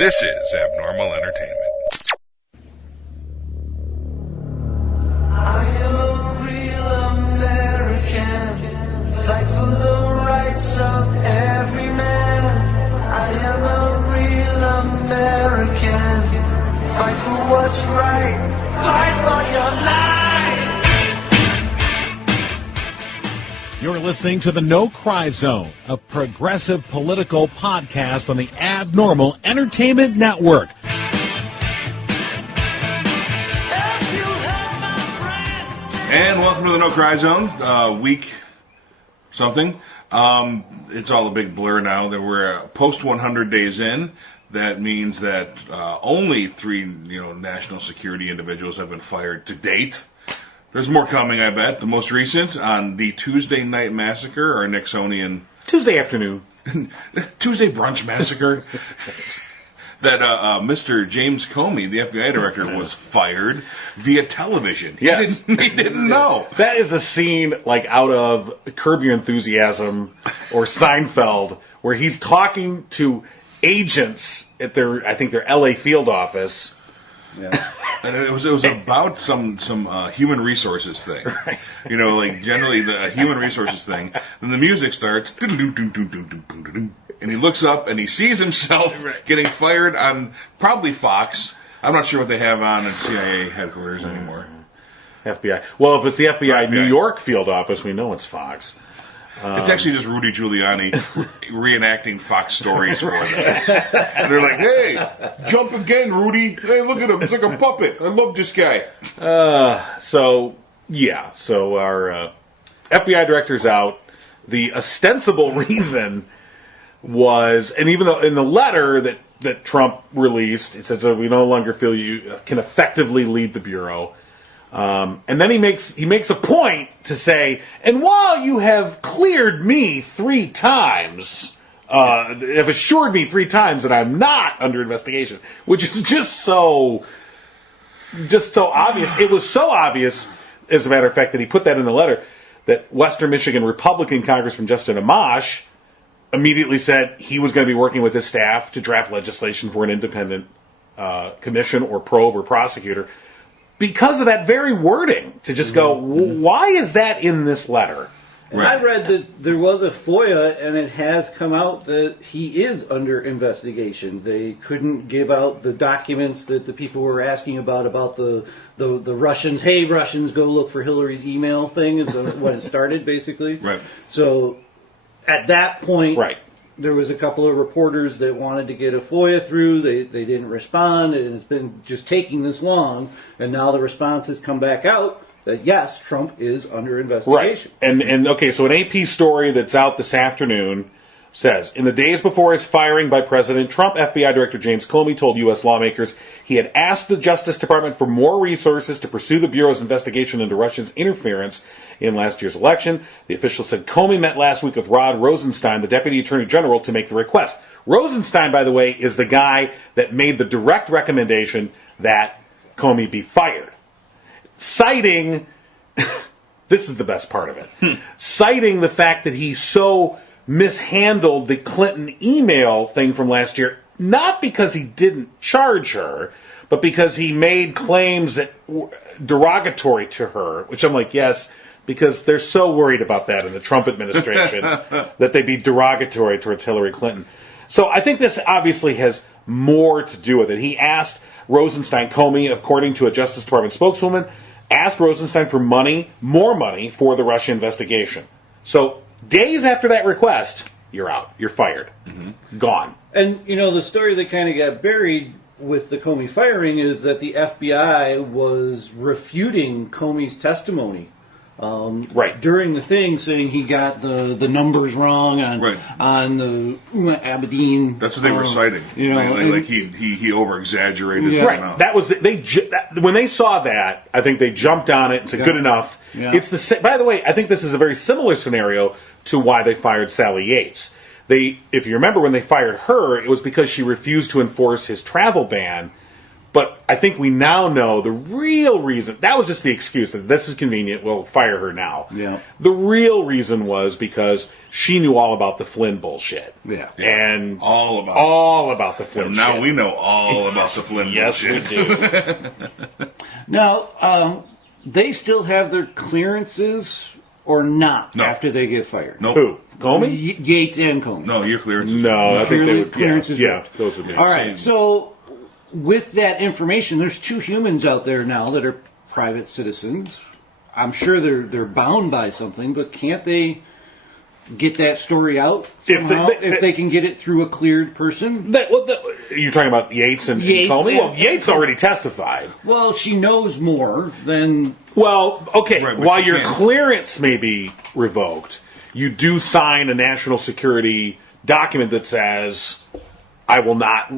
This is Abnormal Entertainment. I am a real American, fight for the rights of every man. I am a real American, fight for what's right, fight for your life. You're listening to the No Cry Zone, a progressive political podcast on the Abnormal Entertainment Network. And welcome to the No Cry Zone, week something. It's all a big blur now that we're post 100 days in. That means that only 3 national security individuals have been fired to date. There's more coming, I bet. The most recent on the Tuesday night massacre, or Nixonian... Tuesday afternoon. Tuesday brunch massacre. That Mr. James Comey, the FBI director, was fired via television. Yes. He didn't know. That is a scene like out of Curb Your Enthusiasm or Seinfeld, where he's talking to agents at their LA field office. Yeah. And it was about some human resources thing. Right. Like generally the human resources thing. Then the music starts, and he looks up and he sees himself getting fired on probably Fox. I'm not sure what they have on at CIA headquarters anymore. FBI. Well, if it's the FBI New York field office, we know it's Fox. It's actually just Rudy Giuliani reenacting Fox stories for them. And they're like, hey, jump again, Rudy. Hey, look at him. He's like a puppet. I love this guy. So our FBI director's out. The ostensible reason was, and even though in the letter that Trump released, it says that we no longer feel you can effectively lead the Bureau. And then he makes a point to say, and while you have cleared me 3 times, have assured me 3 times that I'm not under investigation, which is just so obvious. It was so obvious, as a matter of fact, that he put that in the letter, that Western Michigan Republican Congressman Justin Amash immediately said he was going to be working with his staff to draft legislation for an independent commission or probe or prosecutor. Because of that very wording, to just go, why is that in this letter? And I read that there was a FOIA, and it has come out that he is under investigation. They couldn't give out the documents that the people were asking about the Russians. Hey, Russians, go look for Hillary's email thing is when it started, basically. Right. So at that point, right. There was a couple of reporters that wanted to get a FOIA through. They didn't respond, and it's been just taking this long. And now the response has come back out that, yes, Trump is under investigation. Right. And okay, so an AP story that's out this afternoon says, in the days before his firing by President Trump, FBI Director James Comey told U.S. lawmakers he had asked the Justice Department for more resources to pursue the Bureau's investigation into Russia's interference in last year's election. The official said Comey met last week with Rod Rosenstein, the Deputy Attorney General, to make the request. Rosenstein, by the way, is the guy that made the direct recommendation that Comey be fired. Citing, this is the best part of it, citing the fact that he so mishandled the Clinton email thing from last year, not because he didn't charge her, but because he made claims that were derogatory to her, which I'm like, yes, because they're so worried about that in the Trump administration, that they be derogatory towards Hillary Clinton. So I think this obviously has more to do with it. He asked Rosenstein, Comey, according to a Justice Department spokeswoman, asked Rosenstein for more money for the Russia investigation. So days after that request, you're out. You're fired. Mm-hmm. Gone. And, the story that kind of got buried with the Comey firing is that the FBI was refuting Comey's testimony. Right. During the thing, saying he got the numbers wrong on the Abedin. That's what they were citing. Like he over exaggerated. Yeah. Right. That was when they saw that. I think they jumped on it and said, "Good enough." Yeah. It's by the way, I think this is a very similar scenario to why they fired Sally Yates. If you remember, when they fired her, it was because she refused to enforce his travel ban But I think we now know the real reason. That was just the excuse. That this is convenient. We'll fire her now. Yeah. The real reason was because she knew all about the Flynn bullshit. Yeah. And All about the Flynn And shit. now we know all about the Flynn Yes, we bullshit. do. Now, they still have their clearances or not No. after they get fired? Nope. Who? Comey? Yates and Comey. No, your clearance. No, I think they would. Clearance is yeah, revoked. those would be. All right, so with that information, there's 2 humans out there now that are private citizens. I'm sure they're bound by something, but can't they get that story out somehow if they can get it through a cleared person? You're talking about Yates and Yates Comey? Well, and- Yates already testified. Well, she knows more than... Well, okay, Right, but while you your can't. clearance may be revoked, you do sign a national security document that says, I will not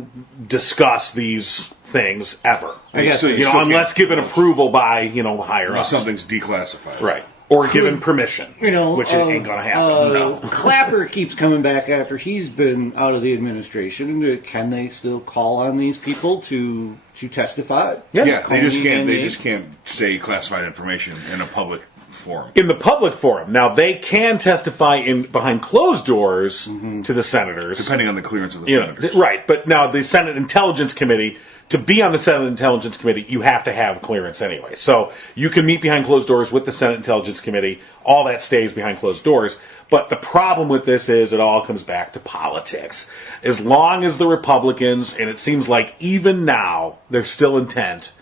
discuss these things ever. I guess You You know, still unless can't- given approval by, higher Unless ups. something's declassified. Right. Or given permission, which ain't going to happen. No. Clapper keeps coming back after he's been out of the administration. Can they still call on these people to testify? Yeah, they just Comey can't. and They Yates? just can't say classified information in a public forum. In the public forum. Now, they can testify behind closed doors to the senators. Depending on the clearance of the You know, senators. right, but now the Senate Intelligence Committee, to be on the Senate Intelligence Committee, you have to have clearance anyway. So you can meet behind closed doors with the Senate Intelligence Committee. All that stays behind closed doors. But the problem with this is it all comes back to politics. As long as the Republicans, and it seems like even now, they're still intent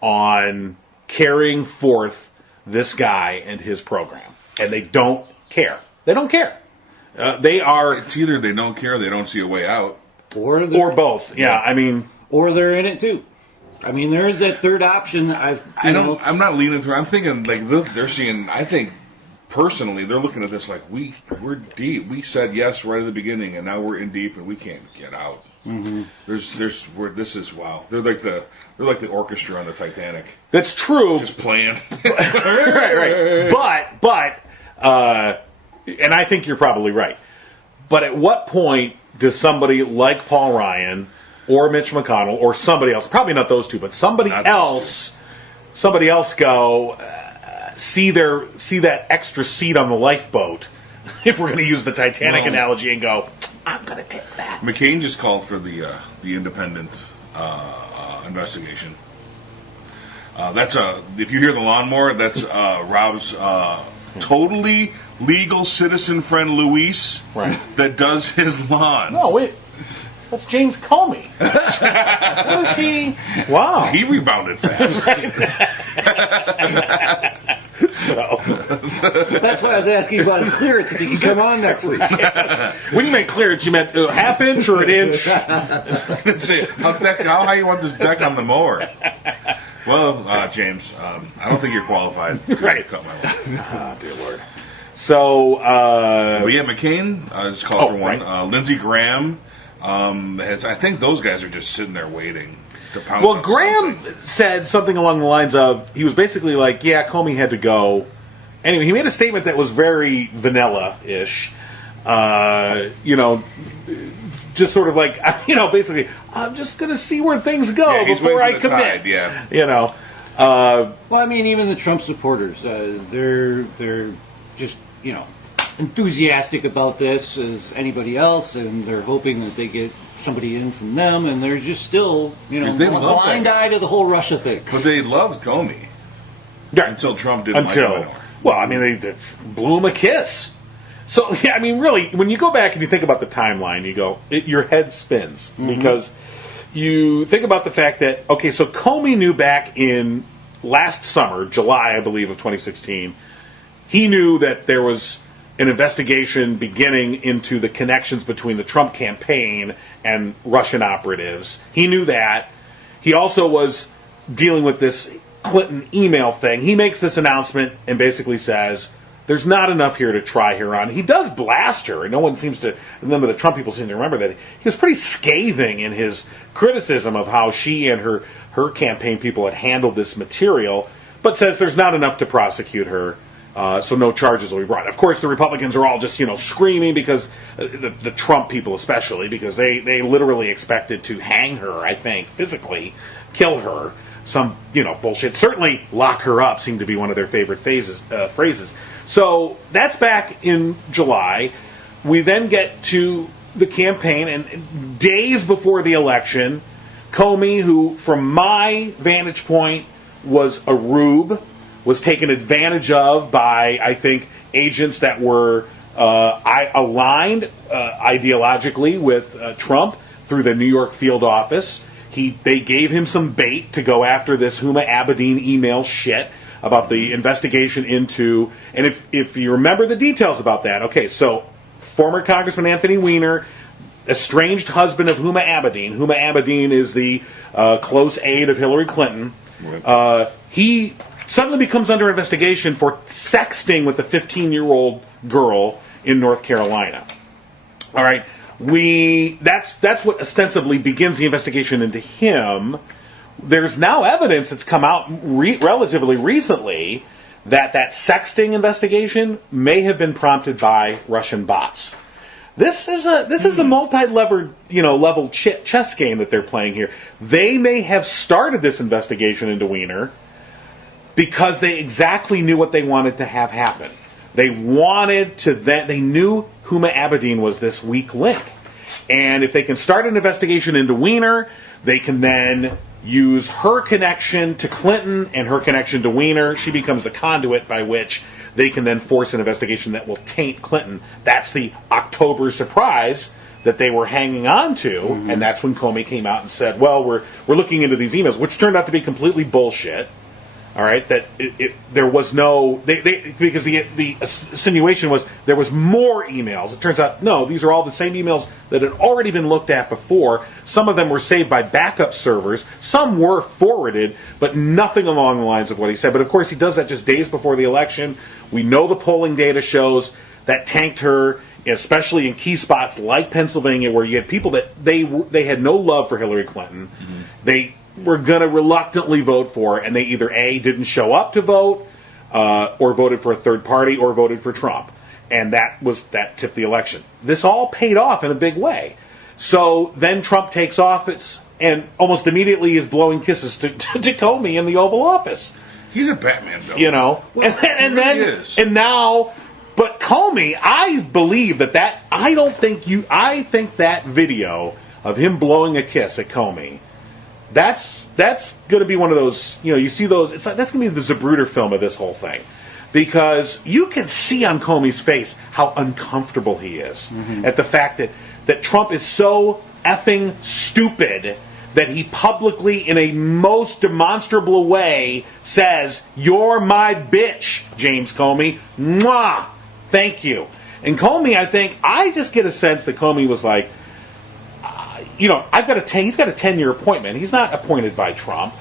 on carrying forth this guy and his program. And they don't care. They don't care. They are... It's either they don't care, or they don't see a way out. Or both. Yeah, I mean... Or they're in it too. I mean, there is that third option. I'm not leaning through. I'm thinking like they're seeing. I think personally, they're looking at this like we're deep. We said yes right at the beginning, and now we're in deep, and we can't get out. Mm-hmm. This is wow. They're like the orchestra on the Titanic, That's true. just playing. right. But, and I think you're probably right. But at what point does somebody like Paul Ryan or Mitch McConnell or somebody else, probably not those two, but somebody Not else go see that extra seat on the lifeboat, if we're going to use the Titanic analogy, and go, I'm going to take that. McCain just called for the independent investigation. That's if you hear the lawnmower, that's Rob's totally legal citizen friend Luis, Right. that does his lawn. No, wait. That's James Comey. What is he? Wow. He rebounded fast. So, That's why I was asking about his clearance if he could come on next week. when you meant clearance, you meant a half inch or an inch? Say, how high you want this deck on the mower? Well, James, I don't think you're qualified to cut my lawn. Oh, dear Lord. So, But yeah, McCain just called for one. right. Lindsey Graham I think those guys are just sitting there waiting to pounce well, on Graham something. said something along the lines of, he was basically like, yeah, Comey had to go. Anyway, he made a statement that was very vanilla-ish. Just sort of like, basically, I'm just going to see where things go Yeah, he's before I waiting for the commit. tide, yeah. Well, I mean, even the Trump supporters, they're just, enthusiastic about this as anybody else, and they're hoping that they get somebody in from them, and they're just still, Because they love blind that. eye to the whole Russia thing. But they loved Comey Yeah. until Trump didn't like him anymore. Well, I mean, they blew him a kiss. So, yeah, I mean, really, when you go back and you think about the timeline, you go, your head spins. Because you think about the fact that, okay, so Comey knew back in last summer, July, I believe, of 2016, he knew that there was an investigation beginning into the connections between the Trump campaign and Russian operatives. He knew that. He also was dealing with this Clinton email thing. He makes this announcement and basically says, there's not enough here to try her on. He does blast her, and no one seems to, none of the Trump people seem to remember that. He was pretty scathing in his criticism of how she and her campaign people had handled this material, but says there's not enough to prosecute her. So no charges will be brought. Of course, the Republicans are all just, screaming because the Trump people especially, because they literally expected to hang her, I think, physically, kill her. Some, bullshit. Certainly lock her up seemed to be one of their favorite phrases. So that's back in July. We then get to the campaign, and days before the election, Comey, who from my vantage point was a rube, was taken advantage of by, I think, agents that were aligned ideologically with Trump through the New York field office. They gave him some bait to go after this Huma Abedin email shit about the investigation into, and if you remember the details about that, okay, so former Congressman Anthony Weiner, estranged husband of Huma Abedin. Huma Abedin is the close aide of Hillary Clinton. He suddenly becomes under investigation for sexting with a 15-year-old girl in North Carolina. All right, that's what ostensibly begins the investigation into him. There's now evidence that's come out relatively recently that sexting investigation may have been prompted by Russian bots. This is a multi-level chess game that they're playing here. They may have started this investigation into Weiner because they exactly knew what they wanted to have happen. They wanted to they knew Huma Abedin was this weak link. And if they can start an investigation into Weiner, they can then use her connection to Clinton and her connection to Weiner. She becomes the conduit by which they can then force an investigation that will taint Clinton. That's the October surprise that they were hanging on to, and that's when Comey came out and said, well, we're looking into these emails, which turned out to be completely bullshit. All right, that there was no because the insinuation was there was more emails. It turns out no, these are all the same emails that had already been looked at before. Some of them were saved by backup servers. Some were forwarded, but nothing along the lines of what he said. But of course, he does that just days before the election. We know the polling data shows that tanked her, especially in key spots like Pennsylvania, where you had people that they had no love for Hillary Clinton. Mm-hmm. They were going to reluctantly vote for, and they either A, didn't show up to vote, or voted for a third party, or voted for Trump. And that tipped the election. This all paid off in a big way. So then Trump takes office, and almost immediately is blowing kisses to Comey in the Oval Office. He's a Batman villain. Well, and now, but Comey, I believe I think that video of him blowing a kiss at Comey, that's going to be one of those, you see those, that's going to be the Zapruder film of this whole thing. Because you can see on Comey's face how uncomfortable he is at the fact that Trump is so effing stupid that he publicly, in a most demonstrable way, says, "You're my bitch, James Comey. Mwah! Thank you." And Comey, I just get a sense that Comey was like, he's got a 10-year appointment. He's not appointed by Trump.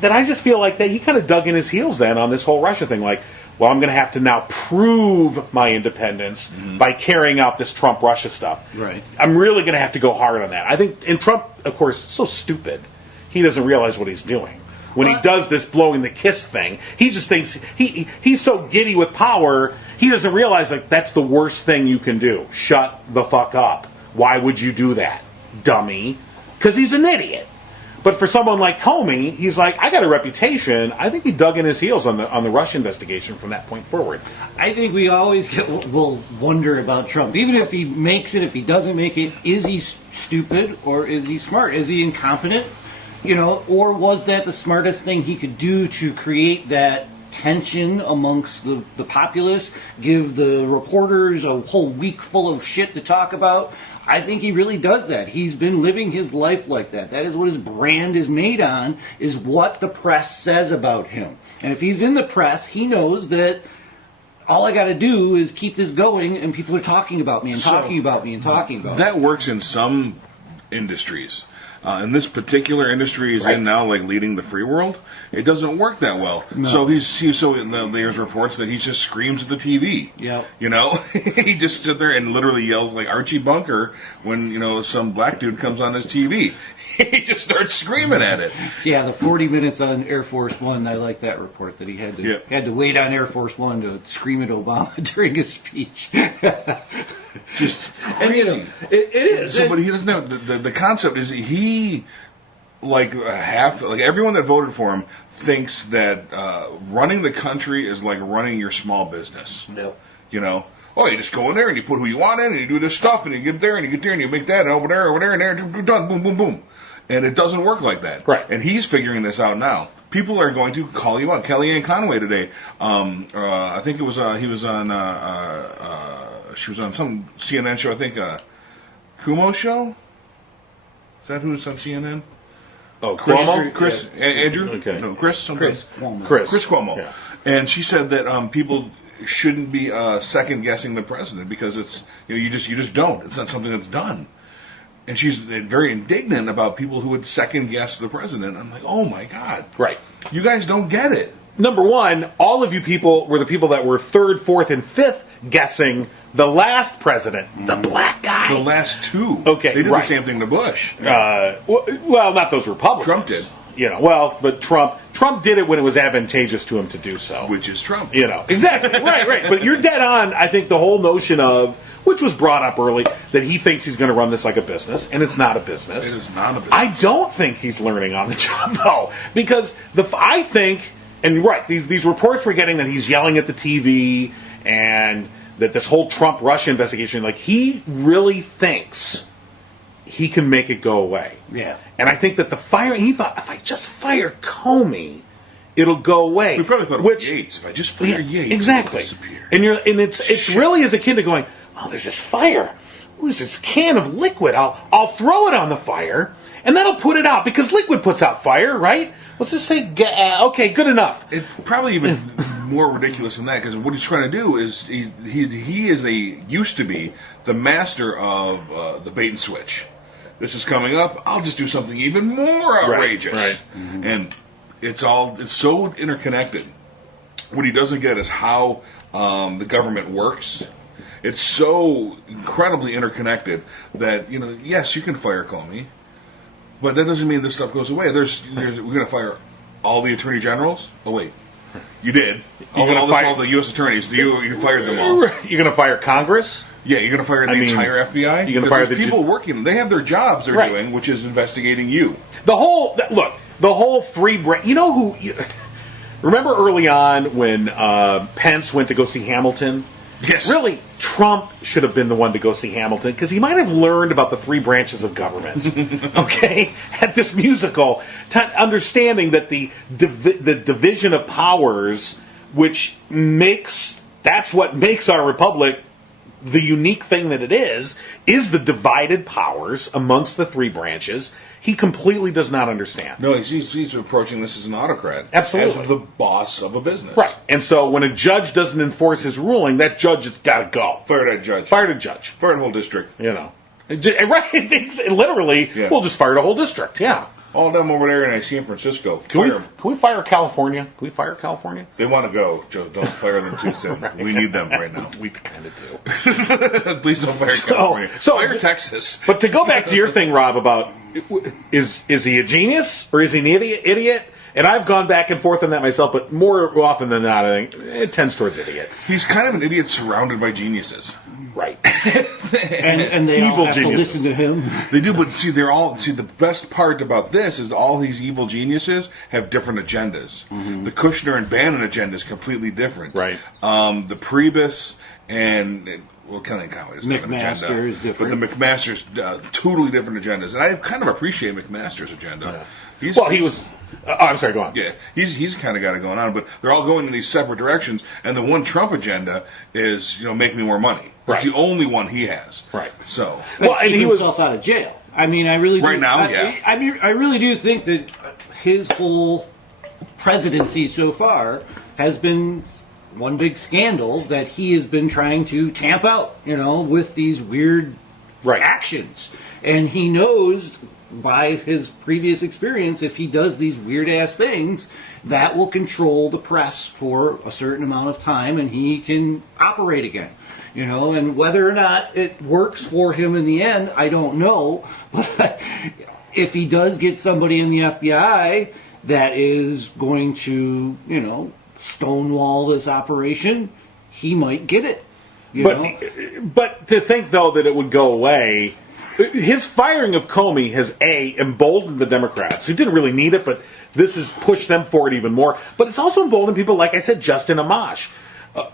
That I just feel like that he kind of dug in his heels then on this whole Russia thing. Like, well, I'm going to have to now prove my independence by carrying out this Trump-Russia stuff. Right. I'm really going to have to go hard on that. I think, and Trump, of course, is so stupid. He doesn't realize what he's doing. When he does this blowing the kiss thing, he just thinks, he's so giddy with power, he doesn't realize, that's the worst thing you can do. Shut the fuck up. Why would you do that, dummy? Because he's an idiot. But for someone like Comey, he's like, I got a reputation. I think he dug in his heels on the Russia investigation from that point forward. I think we always will wonder about Trump. Even if he makes it, if he doesn't make it, is he stupid or is he smart? Is he incompetent? Or was that the smartest thing he could do to create that tension amongst the populace, give the reporters a whole week full of shit to talk about? I think he really does that. He's been living his life like that. That is what his brand is made on, is what the press says about him. And if he's in the press, he knows that all I got to do is keep this going, and people are talking about me and talking about me and talking about me. That works in some industries. And this particular industry he's in now, like leading the free world, it doesn't work that well. No. So there's reports that he just screams at the TV. Yeah. You know, he just stood there and literally yells like Archie Bunker when, you know, some black dude comes on his TV. He just starts screaming at it. Yeah, the 40 minutes on Air Force One, I like that report that he had to wait on Air Force One to scream at Obama during his speech. Just crazy. And, you know, it is. So, but he doesn't know the concept is he like everyone that voted for him thinks that running the country is like running your small business. No. You know. Oh, you just go in there and you put who you want in and you do this stuff and you get there and you get there and you make that and over there and there, done, boom, boom, boom. And it doesn't work like that. Right. And he's figuring this out now. People are going to call you out. Kellyanne Conway today, I think it was, he was on, she was on some CNN show, I think, Kumo show? Is that who's on CNN? Oh, Cuomo? Chris, Andrew? Okay. No, Chris? Something. Chris Cuomo. Yeah. And she said that people shouldn't be second guessing the president because it's, you know, you just don't. It's not something that's done. And she's very indignant about people who would second guess the president. I'm like, oh my God. Right. You guys don't get it. Number one, all of you people were the people that were third, fourth, and fifth guessing the last president, the black guy. The last two. Okay, They did right. the same thing to Bush. Well, not those Republicans. Trump did. You know, well, but Trump did it when it was advantageous to him to do so. Which is Trump. You know, exactly. right. But you're dead on. I think the whole notion of, which was brought up early, that he thinks he's going to run this like a business, and it's not a business. It is not a business. I don't think he's learning on the job, though, because I think, and right, these reports we're getting that he's yelling at the TV and that this whole Trump-Russia investigation, like, he really thinks he can make it go away. Yeah. And I think that he thought, if I just fire Comey, it'll go away. We probably thought of Yates. If I just fire Yates, exactly. it'll disappear. And it's really as a kid going, oh, there's this fire. There's this can of liquid. I'll throw it on the fire, and that'll put it out, because liquid puts out fire, right? Let's just say, okay, good enough. It's probably even more ridiculous than that, because what he's trying to do is he used to be the master of the bait and switch. This is coming up. I'll just do something even more outrageous. Right. Mm-hmm. And it's so interconnected. What he doesn't get is how the government works. It's so incredibly interconnected that, you know, yes, you can fire Comey, but that doesn't mean this stuff goes away. We're going to fire all the attorney generals. Oh wait, you did. All the U.S. attorneys. You fired them all. You're going to fire Congress? Yeah, you're going to fire the entire FBI. You're going to fire the people working. They have their jobs they're doing, which is investigating you. The whole three branch. You know who? Remember early on when Pence went to go see Hamilton? Yes. Really, Trump should have been the one to go see Hamilton, because he might have learned about the three branches of government. Okay, at this musical, understanding that the division of powers, that's what makes our republic the unique thing that it is the divided powers amongst the three branches. He completely does not understand. No, he's approaching this as an autocrat. Absolutely. As the boss of a business. Right. And so when a judge doesn't enforce his ruling, that judge has got to go. Fire that judge. Fire the judge. Fire the whole district. You know. Right. Literally, we'll just fire the whole district. Yeah. All them over there in San Francisco. Can we fire California? Can we fire California? They want to go, Joe. Don't fire them too soon. Right. We need them right now. We kind of do. Please don't fire California. Fire Texas. But to go back to your thing, Rob, about is he a genius or is he an idiot? And I've gone back and forth on that myself, but more often than not, I think it tends towards idiot. He's kind of an idiot surrounded by geniuses. Right. and they evil all have geniuses. to listen to him. They do, but the best part about this is all these evil geniuses have different agendas. Mm-hmm. The Kushner and Bannon agenda is completely different. Right. The Priebus and Kellyanne Conway is McMaster is different. But the McMaster's totally different agendas, and I kind of appreciate McMaster's agenda. Yeah. He was. I'm sorry. Go on. Yeah, he's kind of got it going on, but they're all going in these separate directions. And the one Trump agenda is, make me more money. That's the only one he has. Right. So, and he was himself out of jail. I mean, I really do. Right now, I really do think that his whole presidency so far has been one big scandal that he has been trying to tamp out, with these weird actions. And he knows by his previous experience, if he does these weird-ass things, that will control the press for a certain amount of time, and he can operate again. And whether or not it works for him in the end, I don't know. But if he does get somebody in the FBI that is going to, stonewall this operation, he might get it. But to think, though, that it would go away, his firing of Comey has, emboldened the Democrats, who didn't really need it, but this has pushed them forward even more. But it's also emboldened people, like I said, Justin Amash.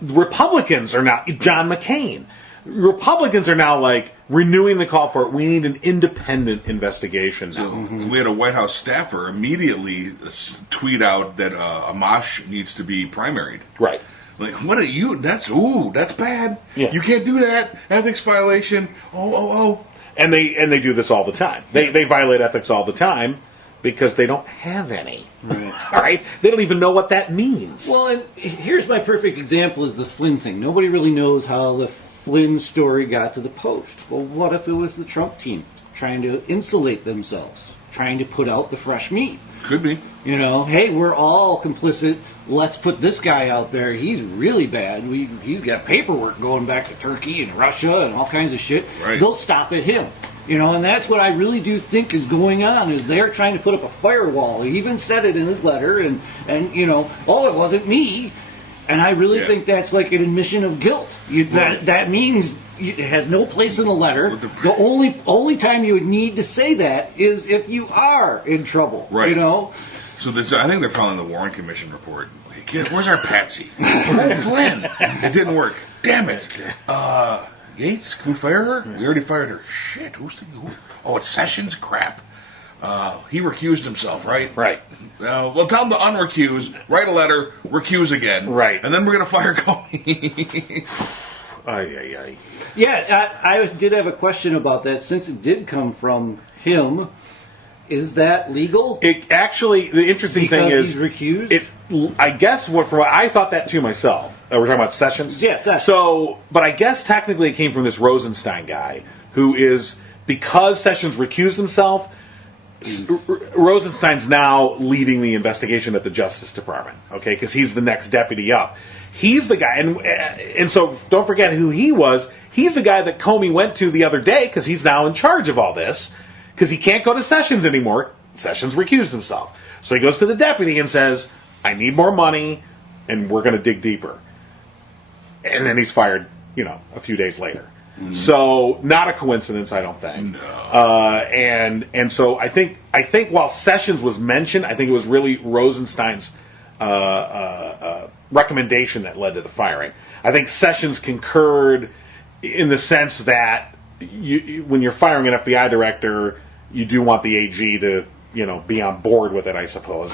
Republicans are now, John McCain. Republicans are now, renewing the call for it. We need an independent investigation now. So we had a White House staffer immediately tweet out that Amash needs to be primaried. Right. What are you? That's bad. Yeah. You can't do that. Ethics violation. Oh. And they do this all the time. They violate ethics all the time because they don't have any. Right. All right? They don't even know what that means. Well, and here's my perfect example is the Flynn thing. Nobody really knows how the Flynn story got to the Post. Well, what if it was the Trump team trying to insulate themselves, trying to put out the fresh meat? Could be. Hey, we're all complicit. Let's put this guy out there. He's really bad. He's got paperwork going back to Turkey and Russia and all kinds of shit. Right. They'll stop at him. And that's what I really do think is going on, is they're trying to put up a firewall. He even said it in his letter, and it wasn't me. And I really think that's like an admission of guilt. That means it has no place in the letter. The only time you would need to say that is if you are in trouble. Right. So I think they're following the Warren Commission report. Where's our patsy? Oh, Flynn. It didn't work. Damn it. Yates, can we fire her? We already fired her. Shit, who? Oh, it's Sessions? Crap. He recused himself, right? Right. Well, tell him to unrecuse, write a letter, recuse again. Right. And then we're going to fire Comey. Yeah, I did have a question about that. Since it did come from him, is that legal? It actually, the interesting thing is, he's recused? I guess from what I thought that too myself. We're talking about Sessions? Yeah, Sessions. So, but I guess technically it came from this Rosenstein guy, who is, because Sessions recused himself, Rosenstein's now leading the investigation at the Justice Department, okay, because he's the next deputy up. He's the guy, and so don't forget who he was. He's the guy that Comey went to the other day because he's now in charge of all this, because he can't go to Sessions anymore. Sessions recused himself. So he goes to the deputy and says, I need more money, and we're going to dig deeper. And then he's fired, a few days later. Mm-hmm. So not a coincidence, I don't think. No. And so I think while Sessions was mentioned, I think it was really Rosenstein's recommendation that led to the firing. I think Sessions concurred in the sense that when you're firing an FBI director, you do want the AG to be on board with it, I suppose.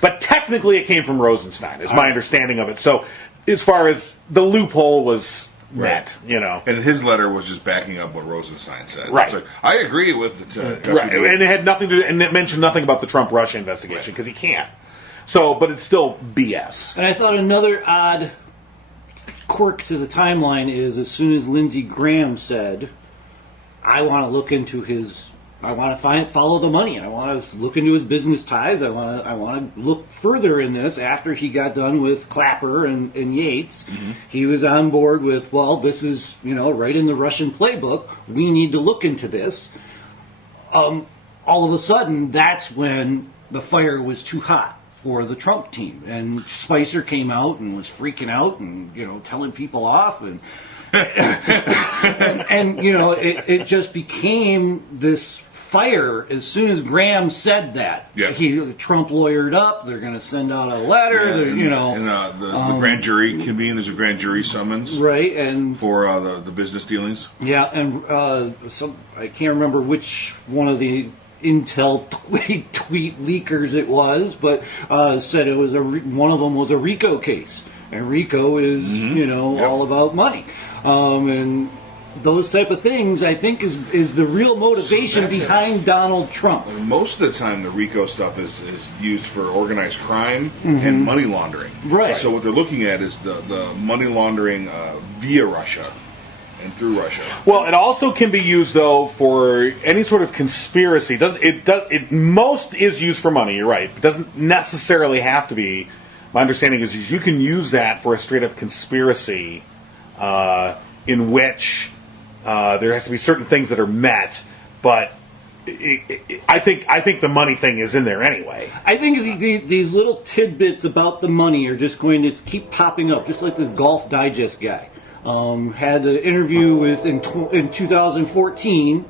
But technically, it came from Rosenstein, is my understanding of it. So as far as the loophole was. Right. And his letter was just backing up what Rosenstein said. Right. So I agree with right. And it had nothing to, and it mentioned nothing about the Trump-Russia investigation because he can't. So, but it's still BS. And I thought another odd quirk to the timeline is as soon as Lindsey Graham said, I want to look into I want to follow the money. I want to look into his business ties. I want to look further in this. After he got done with Clapper and Yates, he was on board with, this is right in the Russian playbook. We need to look into this. All of a sudden, that's when the fire was too hot for the Trump team, and Spicer came out and was freaking out and telling people off and. and it just became this fire as soon as Graham said that. Yeah. Trump lawyered up. They're going to send out a letter. The grand jury convened. There's a grand jury summons, right? And for the business dealings. Yeah, and I can't remember which one of the Intel tweet leakers it was, but said it was one of them was a RICO case, and RICO is all about money. And those type of things, I think, is the real motivation behind Donald Trump. Most of the time, the RICO stuff is used for organized crime and money laundering. Right. So what they're looking at is the money laundering via Russia. and through Russia. Well, it also can be used though for any sort of conspiracy. It most is used for money. You're right. It doesn't necessarily have to be. My understanding is you can use that for a straight up conspiracy, in which there has to be certain things that are met, but. I think the money thing is in there anyway. I think these little tidbits about the money are just going to keep popping up, just like this Golf Digest guy. Had an interview with in 2014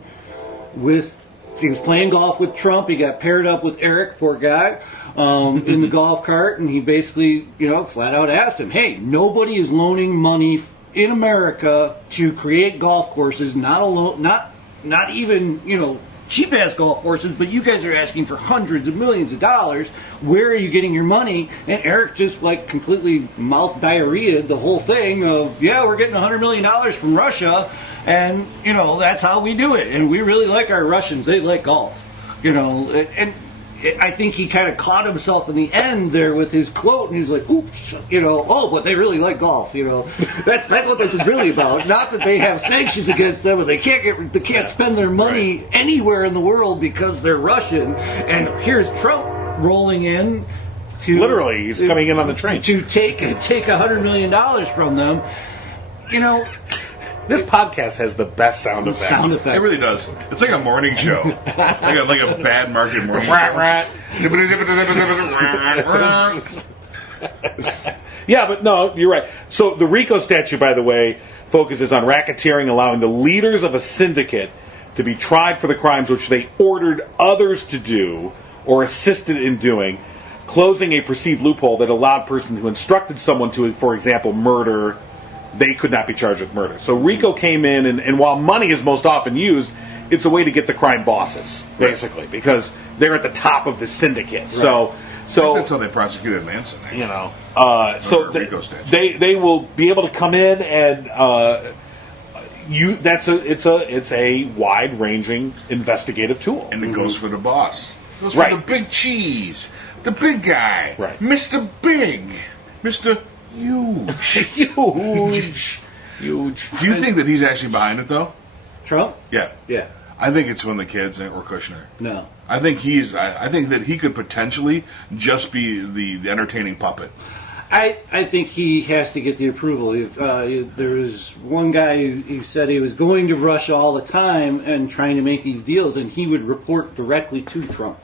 with, he was playing golf with Trump. He got paired up with Eric, poor guy, in the golf cart, and he basically, flat out asked him, "Hey, nobody is loaning money in America to create golf courses. Not even cheap ass golf courses, but you guys are asking for hundreds of millions of dollars. Where are you getting your money?" And Eric just completely mouth diarrheaed the whole thing of, "Yeah, we're getting $100 million from Russia, and that's how we do it. And we really like our Russians. They like golf, And I think he kind of caught himself in the end there with his quote, and he's like, "Oops, but they really like golf, That's what this is really about. Not that they have sanctions against them, and they can't spend their money anywhere in the world because they're Russian." And here's Trump rolling in to literally, he's coming in on the train to take $100 million from them. This podcast has the best sound effects. It really does. It's like a morning show, like a bad market morning show. Yeah, but no, you're right. So the RICO statute, by the way, focuses on racketeering, allowing the leaders of a syndicate to be tried for the crimes which they ordered others to do or assisted in doing, closing a perceived loophole that allowed persons who instructed someone to, for example, murder. They could not be charged with murder. So RICO came in, and while money is most often used, it's a way to get the crime bosses, basically, because they're at the top of the syndicate. Right. So I think that's how they prosecuted Manson. So they will be able to come in and it's a wide-ranging investigative tool, and it goes for the boss. It goes for the big cheese, the big guy, right? Mr. Big, Mr. Huge. Huge. Do you think that he's actually behind it, though? Trump? Yeah. Yeah. I think it's one of the kids or Kushner. No. I think I think that he could potentially just be the entertaining puppet. I think he has to get the approval. There was one guy who said he was going to Russia all the time and trying to make these deals, and he would report directly to Trump.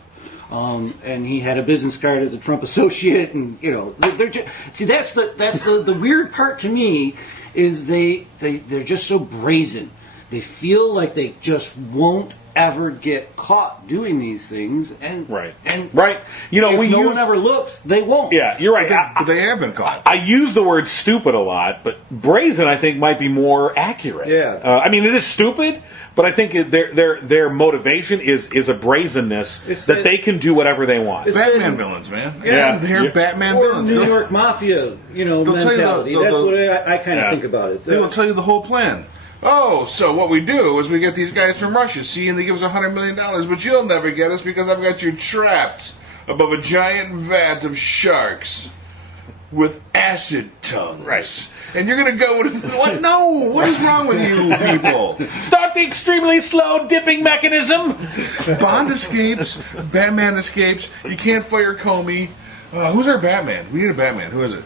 And he had a business card as a Trump associate, and that's the weird part to me is they're just so brazen. They feel like they just won't ever get caught doing these things, and right. If no one ever looks, they won't. Yeah, you're right. But they have been caught. I use the word stupid a lot, but brazen I think might be more accurate. Yeah. It is stupid. But I think their motivation is a brazenness that they can do whatever they want. Batman villains, man. Yeah. They're Batman or villains. New York Mafia, mentality. That's what I kind of think about it. They will tell you the whole plan. Oh, so what we do is we get these guys from Russia, and they give us $100 million, but you'll never get us because I've got you trapped above a giant vat of sharks with acid tongues. Right. And you're going to go with... What? No! What is wrong with you people? Start the extremely slow dipping mechanism. Bond escapes. Batman escapes. You can't fire Comey. Who's our Batman? We need a Batman. Who is it?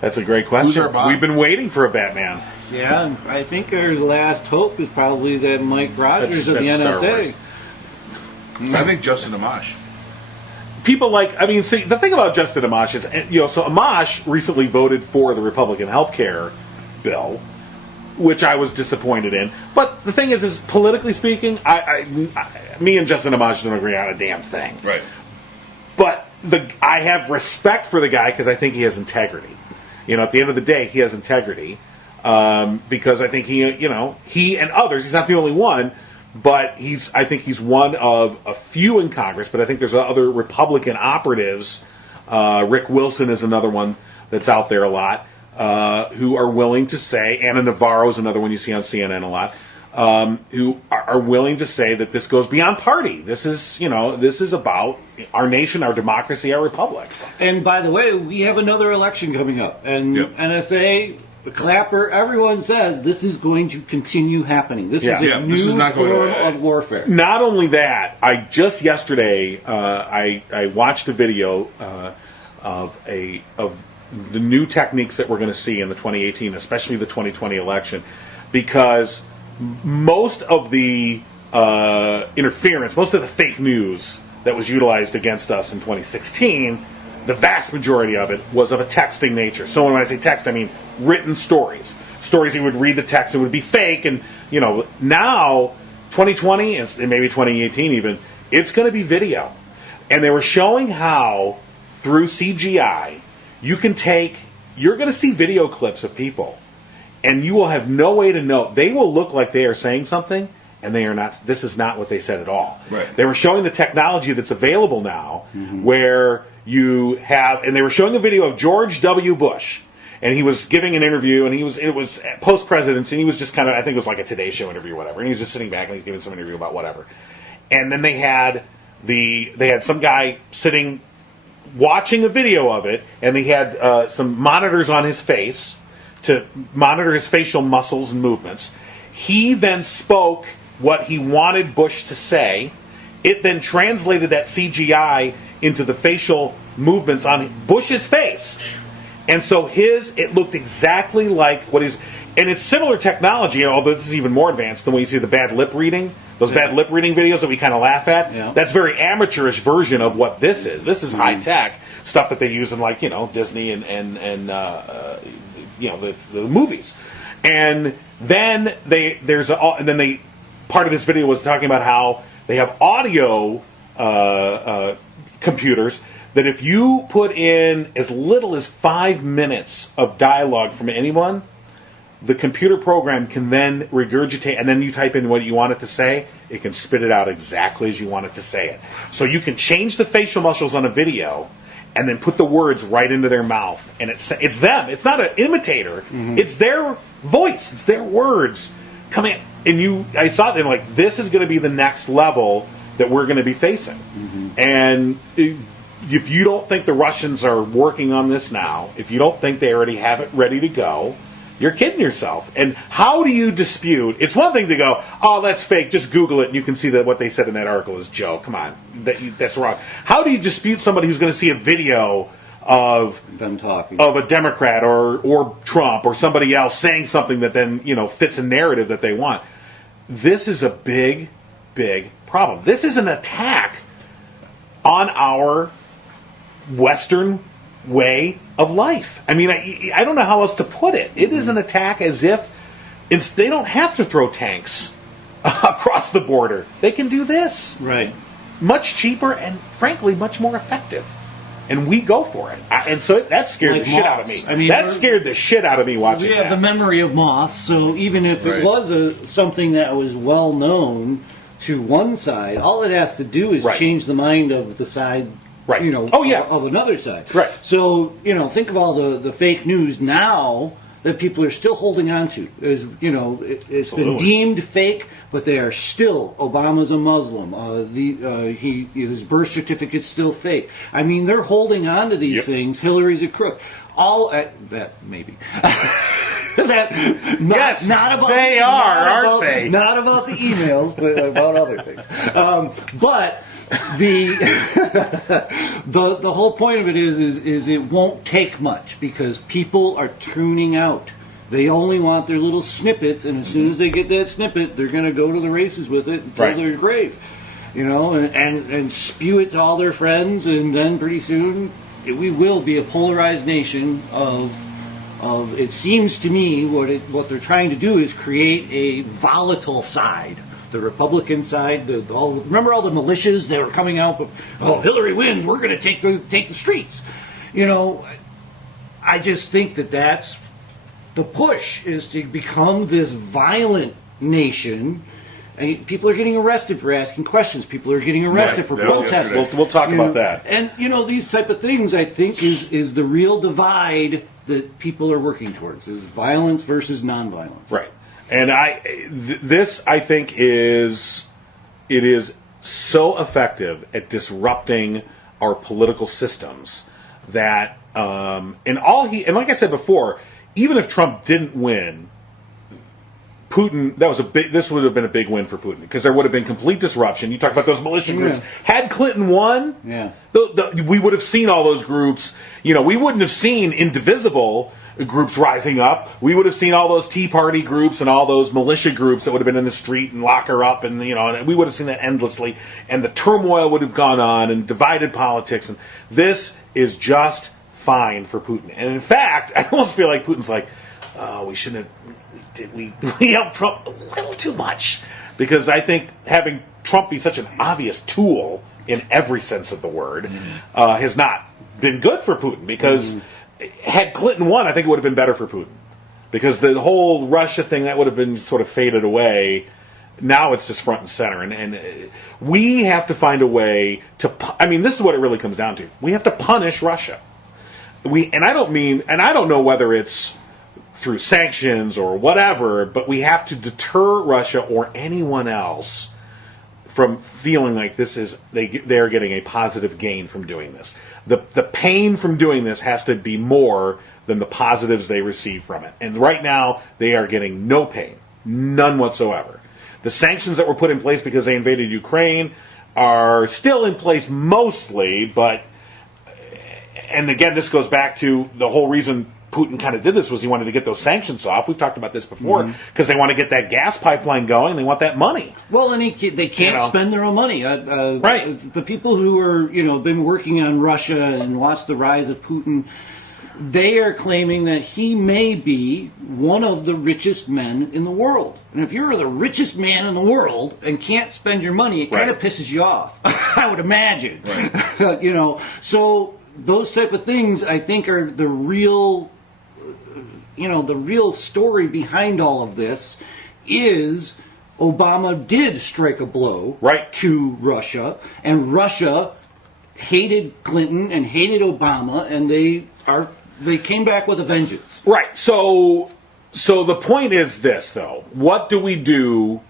That's a great question. Who's our Bond? We've been waiting for a Batman. Yeah, I think our last hope is probably that Mike Rogers of the NSA. I think Justin Amash. People the thing about Justin Amash is, so Amash recently voted for the Republican health care bill, which I was disappointed in. But the thing is politically speaking, me and Justin Amash don't agree on a damn thing. Right. But I have respect for the guy because I think he has integrity. At the end of the day, he has integrity because I think he and others. He's not the only one. But I think he's one of a few in Congress, but I think there's other Republican operatives. Rick Wilson is another one that's out there a lot, who are willing to say, Anna Navarro is another one you see on CNN a lot, who are willing to say that this goes beyond party. This is about our nation, our democracy, our republic. And by the way, we have another election coming up, and NSA Clapper, everyone says this is going to continue happening. This is a this new is not going form away. of warfare. Not only that, I just yesterday I watched a video of the new techniques that we're going to see in the 2018, especially the 2020 election, because most of the interference, most of the fake news that was utilized against us in 2016, the vast majority of it was of a texting nature. So when I say text, I mean written stories. Stories you would read the text, it would be fake, and now 2020 and maybe 2018 even, it's going to be video. And they were showing how through CGI you're going to see video clips of people, and you will have no way to know. They will look like they are saying something, and they are not. This is not what they said at all. Right. They were showing the technology that's available now, where you have, and they were showing a video of George W. Bush, and he was giving an interview, and it was post-presidency, and he was just kind of, I think it was like a Today Show interview or whatever, and he was just sitting back and he's giving some interview about whatever. And then they had some guy sitting watching a video of it, and they had some monitors on his face to monitor his facial muscles and movements. He then spoke what he wanted Bush to say. It then translated that CGI into the facial movements on Bush's face. And so it looked exactly like what he's... And it's similar technology, although this is even more advanced than when you see the bad lip reading. Those bad lip reading videos that we kind of laugh at. Yeah. That's very amateurish version of what this is. This is high tech stuff that they use in Disney and the movies. And then part of this video was talking about how they have audio computers that if you put in as little as 5 minutes of dialogue from anyone, the computer program can then regurgitate, and then you type in what you want it to say, it can spit it out exactly as you want it to say it. So you can change the facial muscles on a video and then put the words right into their mouth. And it's them. It's not an imitator. It's their voice. It's their words coming. And I saw it, and like, this is going to be the next level that we're going to be facing. And if you don't think the Russians are working on this now, if you don't think they already have it ready to go, you're kidding yourself. And how do you dispute? It's one thing to go, oh, that's fake, just Google it and you can see that what they said in that article is Joe. Come on, that's wrong. How do you dispute somebody who's going to see a video of them talking, of a Democrat or Trump or somebody else saying something that then fits a narrative that they want? This is a big, big problem. This is an attack on our Western way of life. I mean, I don't know how else to put it. It is an attack as if they don't have to throw tanks across the border. They can do this. right? Much cheaper and, frankly, much more effective. And we go for it. And so that scared Like the shit out of moths. me. I mean, that scared the shit out of me watching We have that. the memory of moths, so even if Right. it was something that was well known to one side, all it has to do is Right. change the mind of the side, Right. Oh, yeah. of another side. Right. So, think of all the fake news now that people are still holding on to. It's been Absolutely. deemed fake, but they are still, Obama's a Muslim. His birth certificate's still fake. I mean, they're holding on to these Yep. things. Hillary's a crook. That maybe. Yes, not about they not are, aren't about- they? Not about the emails, but about other things. But the the whole point of it is it won't take much because people are tuning out. They only want their little snippets, and as soon as they get that snippet, they're going to go to the races with it until Right. their grave, and spew it to all their friends, and then pretty soon we will be a polarized nation of. It seems to me what they're trying to do is create a volatile side. The Republican side, remember all the militias that were coming out with, Hillary wins, we're going to take the streets. I just think that's the push is to become this violent nation. And people are getting arrested for asking questions. People are getting arrested Right. for Yeah, protesting. yesterday. We'll talk about that. And these type of things, I think, is the real divide that people are working towards: is violence versus nonviolence. Right. And this I think is so effective at disrupting our political systems that and like I said before, even if Trump didn't win, Putin, this would have been a big win for Putin, because there would have been complete disruption. You talk about those militia groups. Had Clinton won, we would have seen all those groups. We wouldn't have seen indivisible groups rising up. We would have seen all those Tea Party groups and all those militia groups that would have been in the street and lock her up, and and we would have seen that endlessly, and the turmoil would have gone on and divided politics. And this is just fine for Putin. And in fact, I almost feel like Putin's like, oh, we shouldn't have. We helped Trump a little too much, because I think having Trump be such an obvious tool in every sense of the word has not been good for Putin, because had Clinton won, I think it would have been better for Putin, because the whole Russia thing, that would have been sort of faded away. Now it's just front and center, and we have to find a way to. This is what it really comes down to. We have to punish Russia. I don't know whether it's through sanctions or whatever, but we have to deter Russia or anyone else from feeling like they're getting a positive gain from doing this. The pain from doing this has to be more than the positives they receive from it. And right now, they are getting no pain, none whatsoever. The sanctions that were put in place because they invaded Ukraine are still in place mostly, and again, this goes back to the whole reason Putin kind of did this was he wanted to get those sanctions off. We've talked about this before, because they want to get that gas pipeline going. They want that money. Well, and they can't spend their own money. Right. The people who are been working on Russia and watched the rise of Putin, they are claiming that he may be one of the richest men in the world. And if you're the richest man in the world and can't spend your money, it kind of pisses you off. I would imagine. Right. So those type of things, I think, are the real. The real story behind all of this is Obama did strike a blow to Russia, and Russia hated Clinton and hated Obama, and they came back with a vengeance. Right. So the point is this, though. What do we do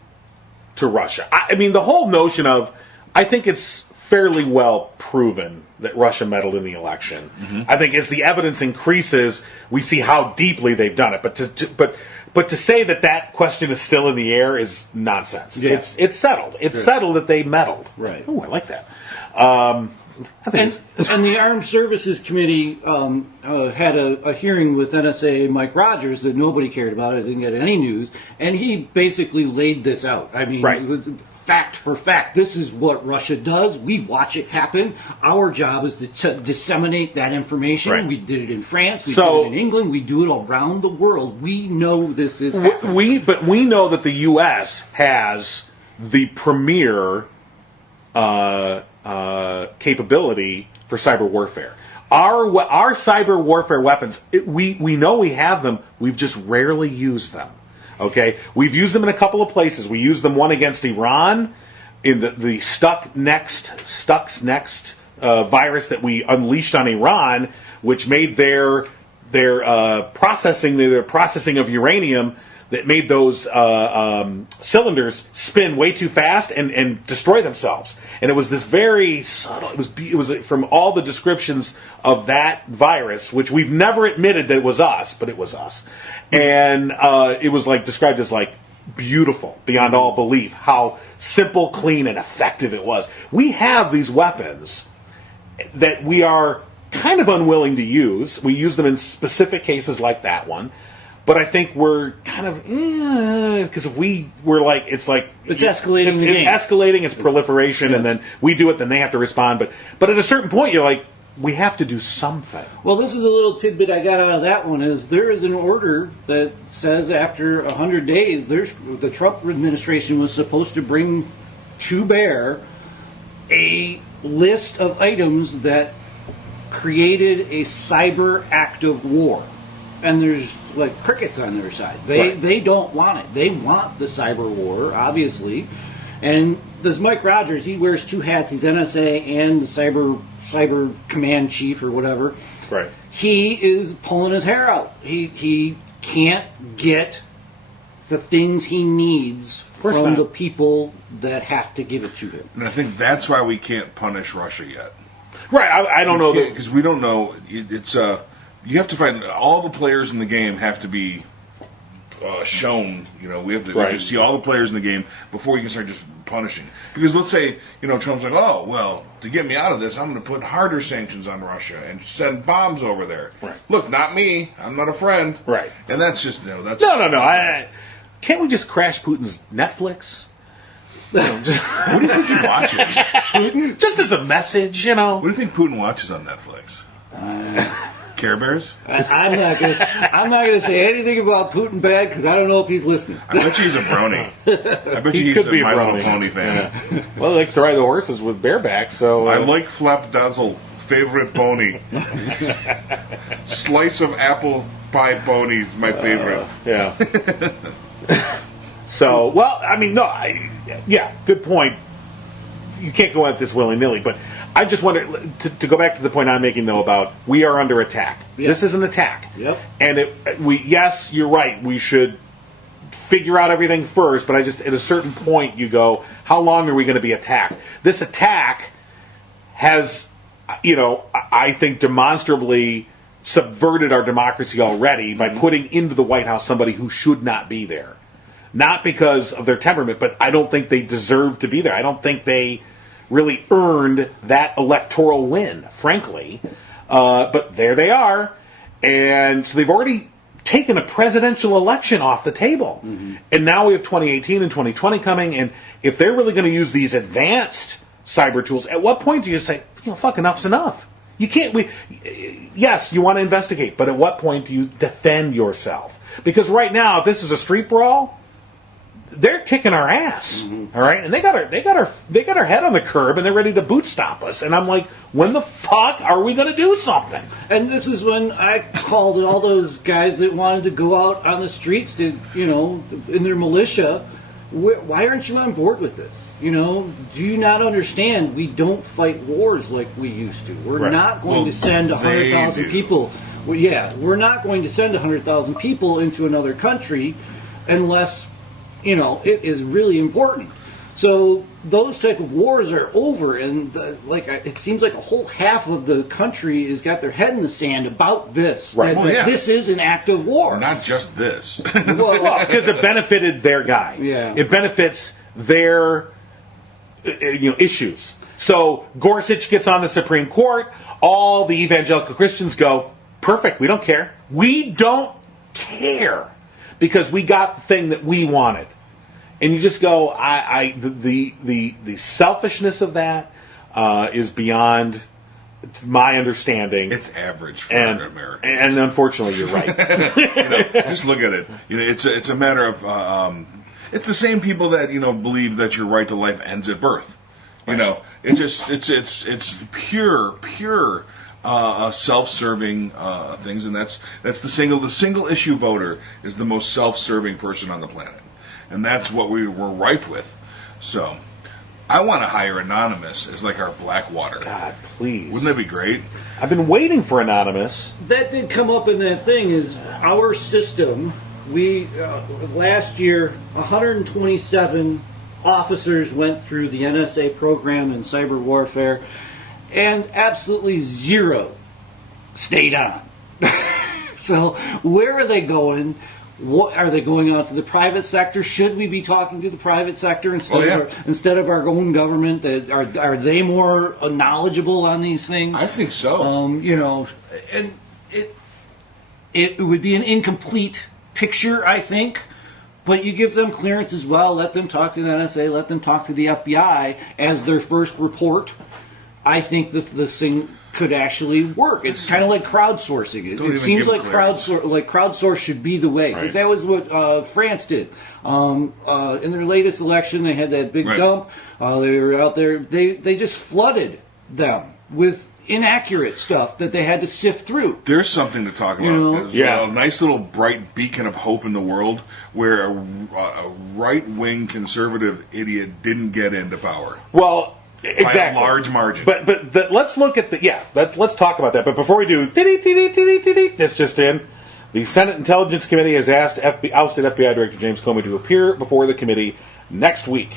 to Russia? The whole notion of, I think it's fairly well proven that Russia meddled in the election. I think as the evidence increases, we see how deeply they've done it. But to say that question is still in the air is nonsense. Yeah. It's settled. It's settled that they meddled. Right. Oh, I like that. And the Armed Services Committee had a hearing with NSA Mike Rogers that nobody cared about. It didn't get any news, and he basically laid this out. Fact for fact, this is what Russia does. We watch it happen. Our job is to disseminate that information. Right. We did it in France. We did it in England. We do it around the world. We know this is happening. But we know that the U.S. has the premier capability for cyber warfare. Our cyber warfare weapons, we know we have them. We've just rarely used them. Okay, we've used them in a couple of places. We used them one against Iran in the Stuxnet virus that we unleashed on Iran, which made their processing of uranium that made those cylinders spin way too fast and destroy themselves. And it was this very subtle. It was from all the descriptions of that virus, which we've never admitted that it was us, but it was us. And it was described as beautiful beyond all belief. How simple, clean, and effective it was. We have these weapons that we are kind of unwilling to use. We use them in specific cases like that one. But I think we're kind of because if we're it's escalating. It's escalating. It's proliferation, and then we do it. Then they have to respond. But at a certain point, you're like, we have to do something. Well, this is a little tidbit I got out of that one. Is there is an order that says after 100 days, the Trump administration was supposed to bring to bear a list of items that created a cyber act of war. And there's crickets on their side. They don't want it. They want the cyber war, obviously. And this Mike Rogers, he wears two hats. He's NSA and the cyber command chief or whatever. Right. He is pulling his hair out. He can't get the things he needs from the people that have to give it to him. And I think that's why we can't punish Russia yet. Right. I don't know because we don't know. It's you have to find all the players in the game have to be shown. We have to see all the players in the game before we can start just punishing. Because let's say Trump's like, oh well, to get me out of this, I'm going to put harder sanctions on Russia and send bombs over there. Right. Look, not me. I'm not a friend. Right. And that's just that's no. Can't we just crash Putin's Netflix? What do you think he watches? Putin, just as a message, What do you think Putin watches on Netflix? Care Bears? I'm not gonna say anything about Putin bad because I don't know if he's listening. I bet you he's a brony. I bet you he's a My Little Pony fan. Yeah. Well, he likes to ride the horses with bareback, so... I like Flap Dazzle. Favorite pony. Slice of apple pie pony is my favorite. Yeah. So, well, I mean, good point. You can't go at this willy-nilly, but I just wanted to go back to the point I'm making, though, about we are under attack. Yep. This is an attack. Yep. And yes, you're right, we should figure out everything first, but at a certain point you go, how long are we going to be attacked? This attack has, I think demonstrably subverted our democracy already by putting into the White House somebody who should not be there. Not because of their temperament, but I don't think they deserve to be there. I don't think they really earned that electoral win, frankly. But there they are. And so they've already taken a presidential election off the table. Mm-hmm. And now we have 2018 and 2020 coming. And if they're really going to use these advanced cyber tools, at what point do you say, fuck, enough's enough? You can't, yes, you want to investigate, but at what point do you defend yourself? Because right now, if this is a street brawl, they're kicking our ass, all right, and they got our head on the curb, and they're ready to boot stomp us. And I'm like, when the fuck are we going to do something? And this is when I called all those guys that wanted to go out on the streets to, in their militia. Why aren't you on board with this? Do you not understand? We don't fight wars like we used to. We're not going to send 100,000 people. We're not going to send 100,000 people into another country unless it is really important. So those type of wars are over, and it seems like a whole half of the country has got their head in the sand about this. Right. This is an act of war. Not just this. Well, because it benefited their guy. Yeah. It benefits their issues. So Gorsuch gets on the Supreme Court. All the evangelical Christians go, perfect. We don't care. We don't care because we got the thing that we wanted. And you just go, the selfishness of that is beyond my understanding. It's average for Americans. And unfortunately, you're right. Just look at it. It's a matter of it's the same people that believe that your right to life ends at birth. It's pure self-serving things, and that's the single issue voter is the most self-serving person on the planet. And that's what we're rife with. So, I want to hire Anonymous as like our Blackwater. God, please. Wouldn't that be great? I've been waiting for Anonymous. That did come up in that thing is our system. We, last year, 127 officers went through the NSA program in cyber warfare, and absolutely zero stayed on. So, where are they going? What are they going out to the private sector? Should we be talking to the private sector instead of our own government? Are they more knowledgeable on these things? I think so. And it would be an incomplete picture, I think. But you give them clearance as well. Let them talk to the NSA. Let them talk to the FBI as their first report. I think that this thing could actually work. It's kind of like crowdsourcing. It seems like crowdsource should be the way, because that was what France did. In their latest election, they had that big dump. They were out there. They just flooded them with inaccurate stuff that they had to sift through. There's something to talk about. A nice little bright beacon of hope in the world where a right-wing conservative idiot didn't get into power. Well, exactly. By a large margin. But let's look at let's talk about that. But before we do, this just in. The Senate Intelligence Committee has ousted FBI Director James Comey to appear before the committee next week.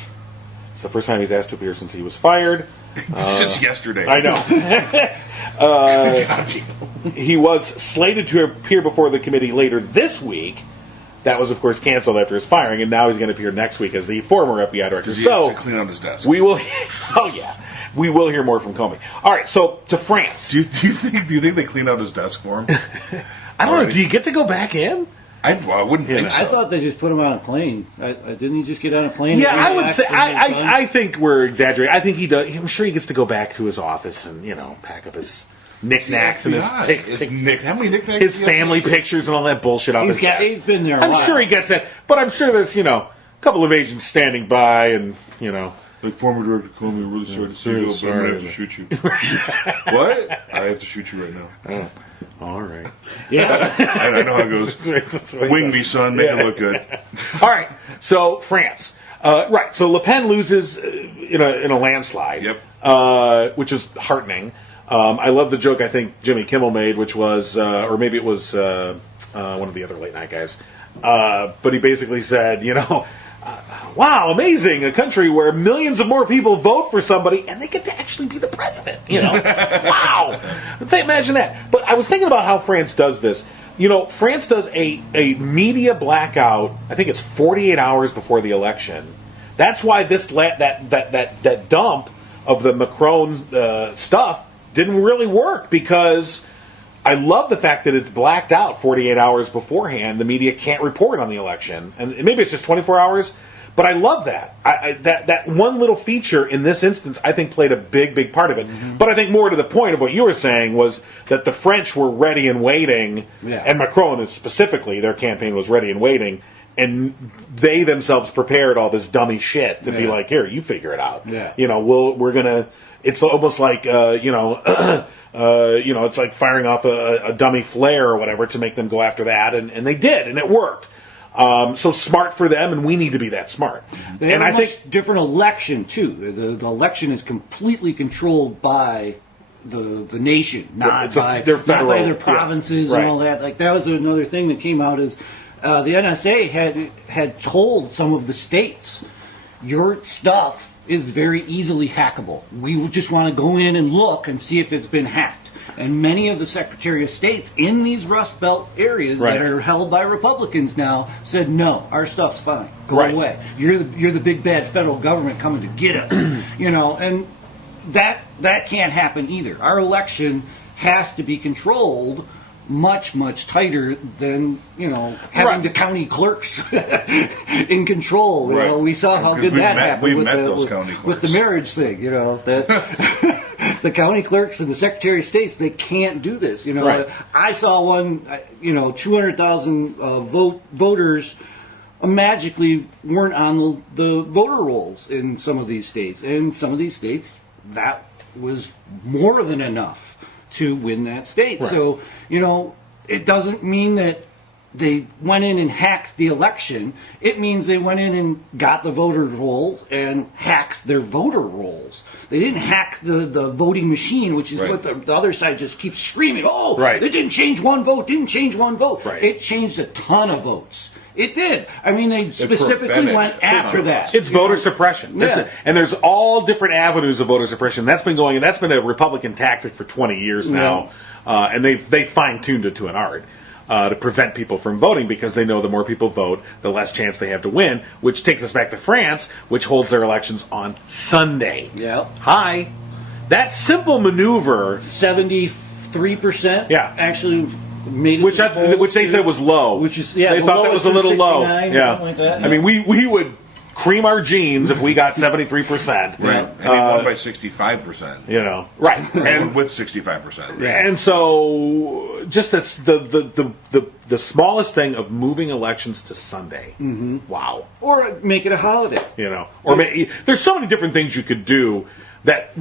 It's the first time he's asked to appear since he was fired. Since yesterday. I know. He was slated to appear before the committee later this week. That was, of course, canceled after his firing, and now he's going to appear next week as the former FBI director. He has to clean out his desk. We will. Oh yeah, we will hear more from Comey. All right, so to France. Do you think they cleaned out his desk for him? I don't know. Do you get to go back in? I wouldn't think so. I thought they just put him on a plane. Didn't he just get on a plane? Yeah, I would say. I think we're exaggerating. I think he does. I'm sure he gets to go back to his office and pack up his knickknacks and how many knickknacks? His family pictures and all that bullshit off his desk. He's been there a while. I'm sure he gets that, but I'm sure there's a couple of agents standing by and Like former director Comey, really sorry to see you, but I'm gonna have to shoot you. What? I have to shoot you right now. Oh. All right. Yeah. I know how it goes. Wing me, son. Make it look good. All right. So France. Right. So Le Pen loses in a landslide. Yep. Which is heartening. I love the joke I think Jimmy Kimmel made, which was, or maybe it was one of the other late night guys. But he basically said, wow, amazing, a country where millions of more people vote for somebody and they get to actually be the president. Wow. Imagine that. But I was thinking about how France does this. France does a media blackout. I think it's 48 hours before the election. That's why that dump of the Macron stuff didn't really work, because I love the fact that it's blacked out 48 hours beforehand. The media can't report on the election, and maybe it's just 24 hours. But I love that. That one little feature in this instance, I think, played a big part of it. Mm-hmm. But I think more to the point of what you were saying was that the French were ready and waiting, and Macron specifically, their campaign was ready and waiting, and they themselves prepared all this dummy shit to be like, here, you figure it out. Yeah. We're gonna. It's almost like it's like firing off a dummy flare or whatever to make them go after that, and they did, and it worked. So smart for them, and we need to be that smart. They have a much different election too. The election is completely controlled by the nation, not by their provinces and all that. Like that was another thing that came out is the NSA had told some of the states, your stuff is very easily hackable. We just want to go in and look and see if it's been hacked. And many of the Secretary of States in these Rust Belt areas that are held by Republicans now said, no, our stuff's fine. Go away. You're the big bad federal government coming to get us. And that can't happen either. Our election has to be controlled much tighter than having the county clerks in control. We saw how good that happened with the marriage thing. That the county clerks and the Secretary of States, they can't do this. I saw one. 200,000 voters magically weren't on the voter rolls in some of these states, and some of these states that was more than enough to win that state. Right. So, it doesn't mean that they went in and hacked the election. It means they went in and got the voter rolls and hacked their voter rolls. They didn't hack the voting machine, which is what the other side just keeps screaming, it didn't change one vote, Right. It changed a ton of votes. It did. I mean, they specifically went after that. It's voter suppression. And there's all different avenues of voter suppression. That's been a Republican tactic for 20 years now. And they fine-tuned it to an art to prevent people from voting, because they know the more people vote, the less chance they have to win, which takes us back to France, which holds their elections on Sunday. Yeah. Hi. That simple maneuver... 73% actually... made it which they said was low. Which is they thought that was a little low. Like that. I mean, we would cream our jeans if we got 73%. Right. And he won by 65%. Right. And with 65%. Yeah. And so just that's the smallest thing of moving elections to Sunday. Mm-hmm. Wow. Or make it a holiday. There's so many different things you could do. That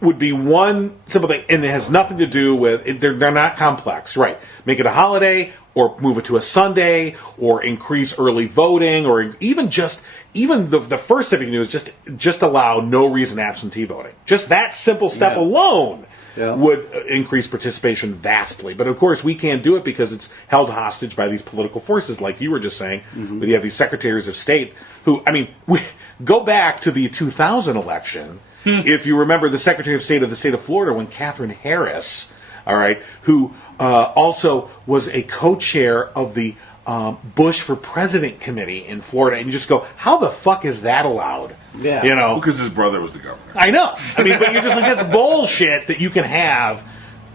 would be one simple thing, and it has nothing to do with they're not complex, right? Make it a holiday, or move it to a Sunday, or increase early voting, or even the first step you can do is just allow no reason absentee voting. Just that simple step alone would increase participation vastly. But of course, we can't do it because it's held hostage by these political forces, like you were just saying. Mm-hmm. But you have these secretaries of state who, we go back to the 2000 election. if you remember the Secretary of State of the state of Florida, when Catherine Harris, all right, who also was a co-chair of the Bush for President Committee in Florida, and you just go, how the fuck is that allowed? Yeah. You know, Because his brother was the governor. I know. I mean, but you're just like, that's bullshit that you can have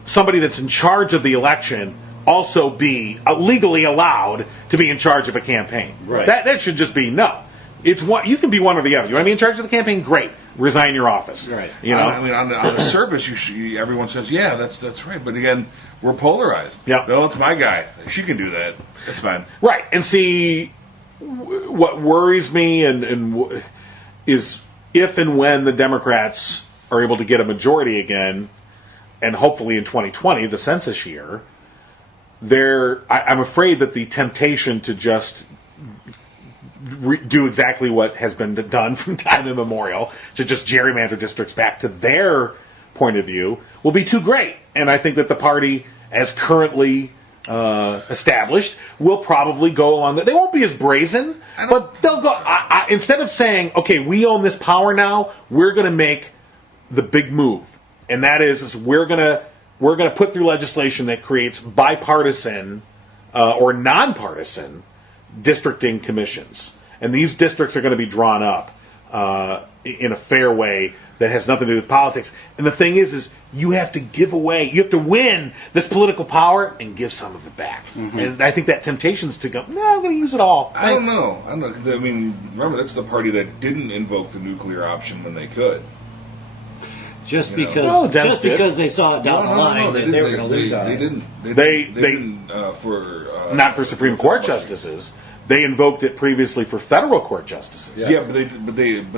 somebody that's in charge of the election also be legally allowed to be in charge of a campaign. Right. That should just be no. It's one. You can be one or the other. You want to be in charge of the campaign? Great. Resign your office. Right. You know. I mean, on the surface, everyone says, yeah, that's right. But again, we're polarized. Yep. No, it's my guy. She can do that. That's fine. Right. And see, what worries me is if and when the Democrats are able to get a majority again, and hopefully in 2020, the census year, I'm afraid that the temptation to just do exactly what has been done from time immemorial, to just gerrymander districts back to their point of view, will be too great. And I think that the party, as currently established, will probably go along. They won't be as brazen, but they'll go. Instead of saying, "Okay, we own this power now," we're going to make the big move, and that is we're going to put through legislation that creates bipartisan or nonpartisan districting commissions, and these districts are going to be drawn up in a fair way that has nothing to do with politics. And the thing is you have to win this political power and give some of it back. Mm-hmm. And I think that temptation is to go, no, I'm going to use it all. I don't know. I mean, remember, that's the party that didn't invoke the nuclear option when they could. Just You know. because they saw it down the line that they were going to lose on it. They didn't for not for Supreme Court justices. They invoked it previously for federal court justices. Yeah, but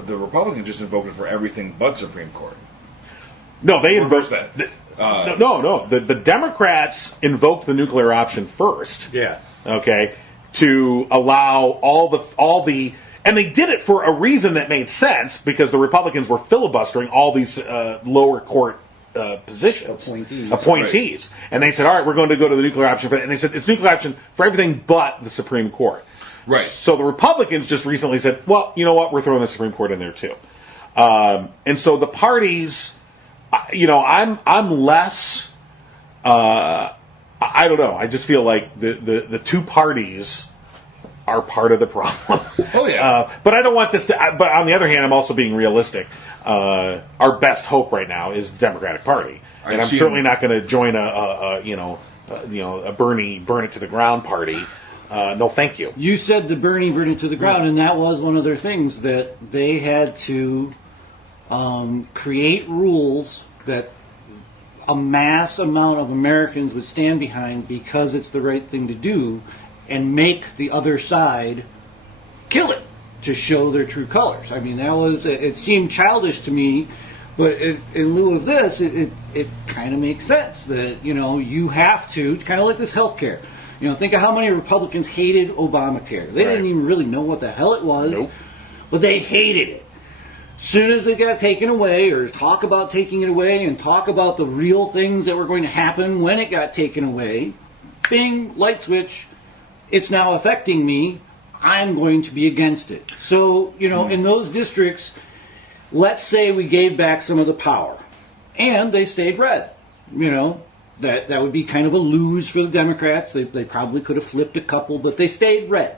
the Republicans just invoked it for everything but Supreme Court. No, they invoked that. No. The Democrats invoked the nuclear option first. Yeah. Okay, to allow all the, and they did it for a reason that made sense because the Republicans were filibustering all these lower court positions, appointees, right. And they said, all right, we're going to go to the nuclear option for that. And they said it's nuclear option for everything but the Supreme Court. Right. So the Republicans just recently said, well, you know what, we're throwing the Supreme Court in there too. And so the parties, I'm less. I don't know. I just feel like the two parties are part of the problem. Oh yeah. But I don't want this to. But on the other hand, I'm also being realistic. Our best hope right now is the Democratic Party, and I'm certainly not going to join a Bernie burn it to the ground party. No, thank you. You said the burn it to the ground, and that was one of their things that they had to create rules that a mass amount of Americans would stand behind because it's the right thing to do, and make the other side kill it to show their true colors. I mean, it seemed childish to me, but in lieu of this, it kind of makes sense that, you have to kind of like this healthcare. Think of how many Republicans hated Obamacare. They didn't even really know what the hell it was, Nope. But they hated it. Soon as it got taken away, or talk about taking it away, and talk about the real things that were going to happen when it got taken away, bing, light switch, it's now affecting me, I'm going to be against it. So, in those districts, let's say we gave back some of the power, and they stayed red. That would be kind of a lose for the Democrats. They probably could have flipped a couple, but they stayed red.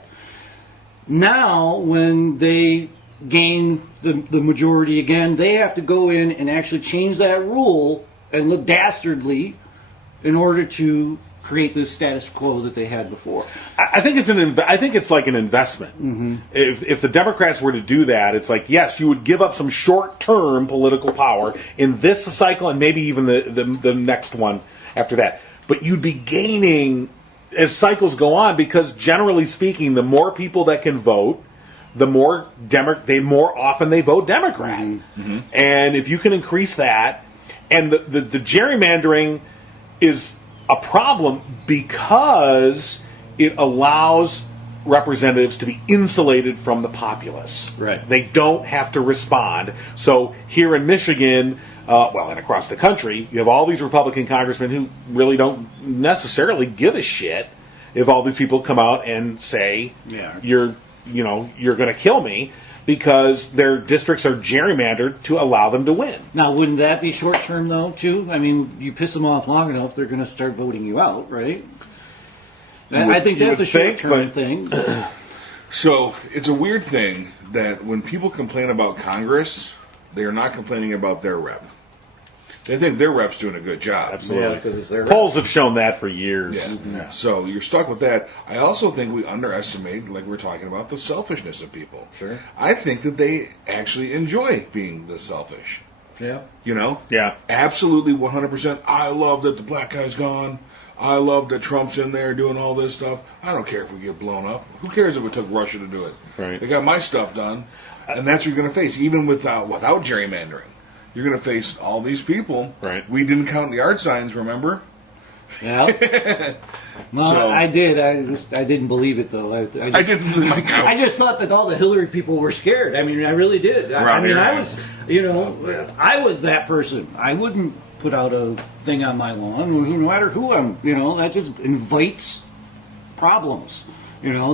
Now, when they gain the majority again, they have to go in and actually change that rule and look dastardly in order to create this status quo that they had before. I think it's like an investment. Mm-hmm. If the Democrats were to do that, it's like, yes, you would give up some short-term political power in this cycle and maybe even the next one after that. But you'd be gaining as cycles go on because, generally speaking, the more people that can vote, the more often they vote Democrat. Mm-hmm. And if you can increase that, and the gerrymandering is a problem because it allows representatives to be insulated from the populace. Right. They don't have to respond. So here in Michigan, and across the country, you have all these Republican congressmen who really don't necessarily give a shit if all these people come out and say, you're going to kill me. because their districts are gerrymandered to allow them to win. Now, wouldn't that be short term though, too? I mean, you piss them off long enough, they're going to start voting you out, right? I think that's a short term thing. So it's a weird thing that when people complain about Congress, they are not complaining about their rep. They think their rep's doing a good job. Absolutely. Yeah, because it's their Polls have shown that for years. Yeah. Yeah. So you're stuck with that. I also think we underestimate, like we're talking about, the selfishness of people. Sure. I think that they actually enjoy being this selfish. Yeah. You know? Yeah. Absolutely 100%. I love that the black guy's gone. I love that Trump's in there doing all this stuff. I don't care if we get blown up. Who cares if it took Russia to do it? Right. They got my stuff done. And that's what you're going to face, even without gerrymandering. You're going to face all these people. Right. We didn't count the yard signs, remember? Yeah. Well, So- I did. I didn't believe it though. I didn't believe my count. I just thought that all the Hillary people were scared. I mean, I really did. I mean, I was, I was that person. I wouldn't put out a thing on my lawn, no matter who I'm. That just invites problems.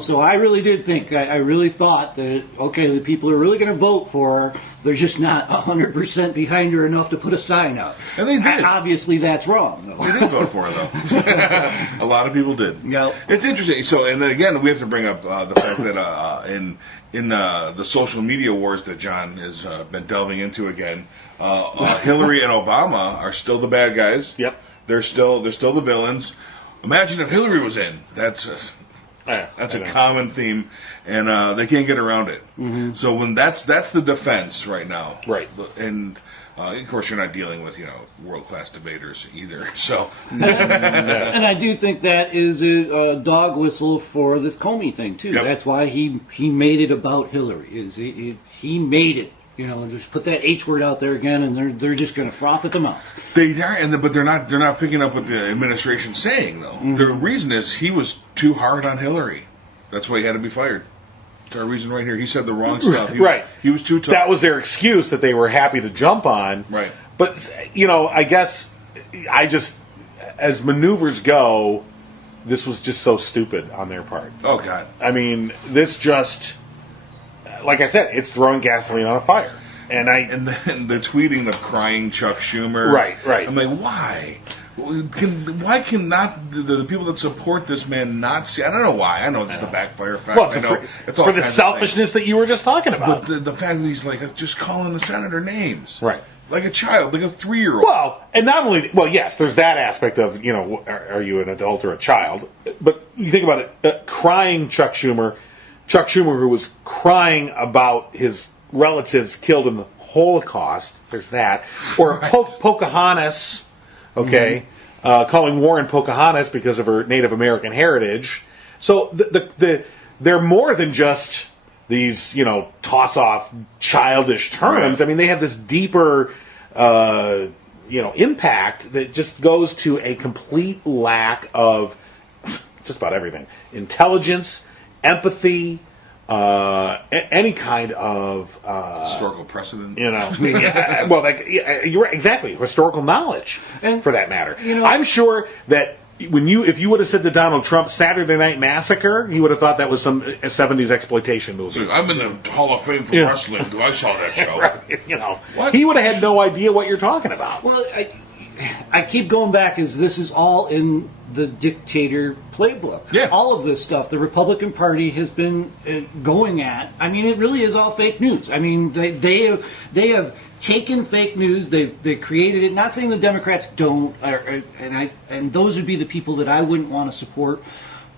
So I really did think. I really thought that the people who are really going to vote for her, they're just not 100% behind her enough to put a sign up. And they did. Obviously, that's wrong, though. They did vote for her, though. A lot of people did. Yep. It's interesting. So, and then again, we have to bring up the fact that in the social media wars that John has been delving into again, Hillary and Obama are still the bad guys. Yep. They're still the villains. Imagine if Hillary was in. That's a common theme, and they can't get around it. Mm-hmm. So when that's the defense right now, Right. And of course, you're not dealing with world-class debaters either. So And I do think that is a dog whistle for this Comey thing too. Yep. That's why he made it about Hillary. He made it. Just put that H word out there again, and they're just going to froth at the mouth. they are, but they're not picking up what the administration's saying though. Mm-hmm. The reason is he was too hard on Hillary. That's why he had to be fired. That's our reason right here. He said the wrong stuff. He was too tough. That was their excuse that they were happy to jump on. Right. But, I guess as maneuvers go, this was just so stupid on their part. Oh God. I mean, this just, like I said, it's throwing gasoline on a fire. And then the tweeting of crying Chuck Schumer. Right. I'm like, why? Why can not the people that support this man not see? I don't know why. I know it's the backfire effect. Well, I know it's all for the kinds of selfishness that you were just talking things. about. But the fact that he's like just calling the senator names. Right. Like a child, like a 3-year-old. Well, and not only, yes, there's that aspect of, are you an adult or a child? But you think about it, crying Chuck Schumer, who was crying about his relatives killed in the Holocaust, there's that. Or Pocahontas, calling Warren Pocahontas because of her Native American heritage. So they're more than just these, toss-off childish terms. Right. I mean, they have this deeper, impact that just goes to a complete lack of just about everything. Intelligence, empathy, any kind of historical precedent. you're right, exactly, historical knowledge, And, for that matter. you know- I'm sure that if you would have said to Donald Trump Saturday Night Massacre, he would have thought that was some 70s exploitation movie. I'm in the Hall of Fame for Yeah. wrestling. I saw that show. What? He would have had no idea what you're talking about. Well, I keep going back as this is all in the dictator playbook. Yeah. All of this stuff the Republican Party has been going at. I mean, it really is all fake news. I mean, they have taken fake news. They created it. Not saying the Democrats don't, and those would be the people that I wouldn't want to support.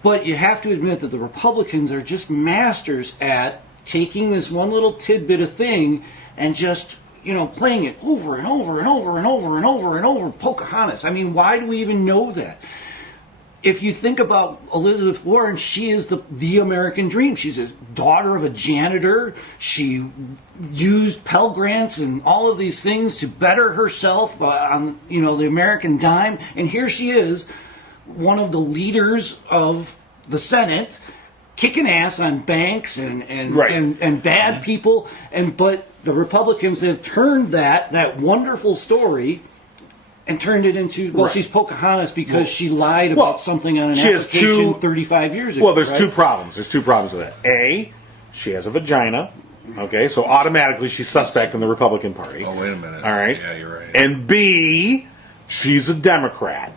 But you have to admit that the Republicans are just masters at taking this one little tidbit of thing and just playing it over and over and over and over and over and over. Pocahontas. I mean, why do we even know that? If you think about Elizabeth Warren, she is the American dream. She's a daughter of a janitor. She used Pell Grants and all of these things to better herself on the American dime. And here she is, one of the leaders of the Senate, kicking ass on banks and Right. and bad people. But the Republicans have turned that wonderful story and turned it into, Right. she's Pocahontas because she lied about something on an she has application two- 35 years ago. Well, there's right? two problems. There's two problems with it. A, she has a vagina. Okay, so automatically she's suspect in the Republican Party. Oh, wait a minute. All right. Yeah, you're right. And B, she's a Democrat.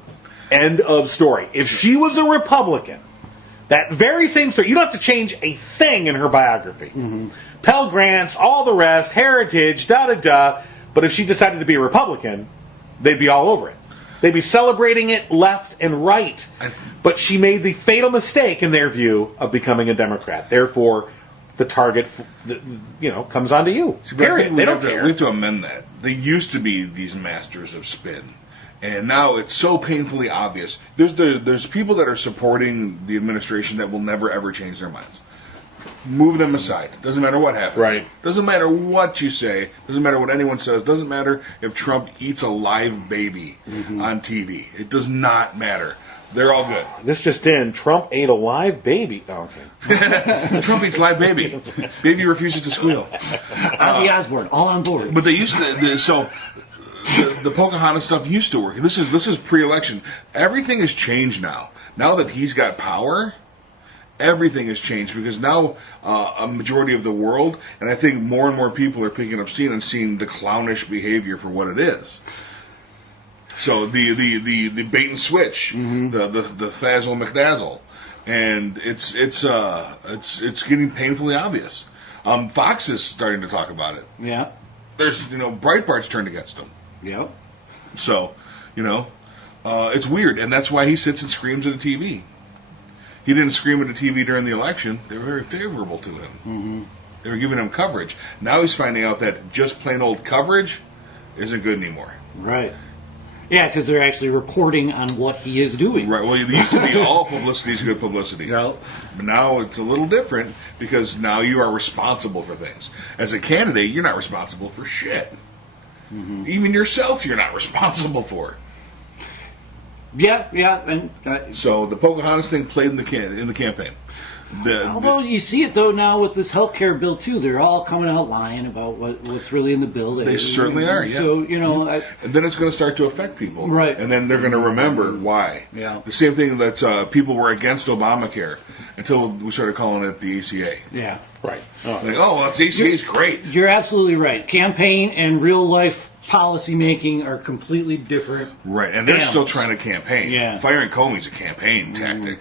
End of story. If she was a Republican, that very same story, you don't have to change a thing in her biography. Pell Grants, all the rest, heritage, da-da-da. But if she decided to be a Republican, they'd be all over it. They'd be celebrating it left and right. But she made the fatal mistake, in their view, of becoming a Democrat. Therefore, the target, comes onto you. Period. They don't care. We have to amend that. They used to be these masters of spin. And now it's so painfully obvious. There's people that are supporting the administration that will never, ever change their minds. Move them aside. Doesn't matter what happens. Right. Doesn't matter what you say. Doesn't matter what anyone says. Doesn't matter if Trump eats a live baby on TV. It does not matter. They're all good. This just in, Trump ate a live baby. Oh, okay. Trump eats live baby. Baby refuses to squeal. Ozzy Osbourne, all on board. But they used to. The Pocahontas stuff used to work. This is pre-election. Everything has changed now. Now that he's got power, everything has changed because now a majority of the world, and I think more and more people are picking up steam and seeing the clownish behavior for what it is. So the bait and switch, the Thazzle McDazzle, and it's getting painfully obvious. Fox is starting to talk about it. Yeah. There's Breitbart's turned against him. Yeah. So, it's weird, and that's why he sits and screams at a TV. He didn't scream at a TV during the election. They were very favorable to him. They were giving him coverage. Now he's finding out that just plain old coverage isn't good anymore. Right. Yeah, because they're actually reporting on what he is doing. Right. Well, it used to be all publicity is good publicity. Yeah. But now it's a little different because now you are responsible for things. As a candidate, you're not responsible for shit. Even yourself, you're not responsible for. Yeah, and So the Pocahontas thing played in the campaign. although you see it though now with this healthcare bill too, they're all coming out lying about what's really in the bill. They certainly are. Yeah. So and then it's going to start to affect people, right? And then they're going to remember why. Yeah. The same thing that people were against Obamacare until we started calling it the ACA. Yeah. Right. The ACA is great. You're absolutely right. Campaign and real life policy making are completely different. Right, and they're animals. still trying to campaign. Yeah. Firing Comey's a campaign tactic.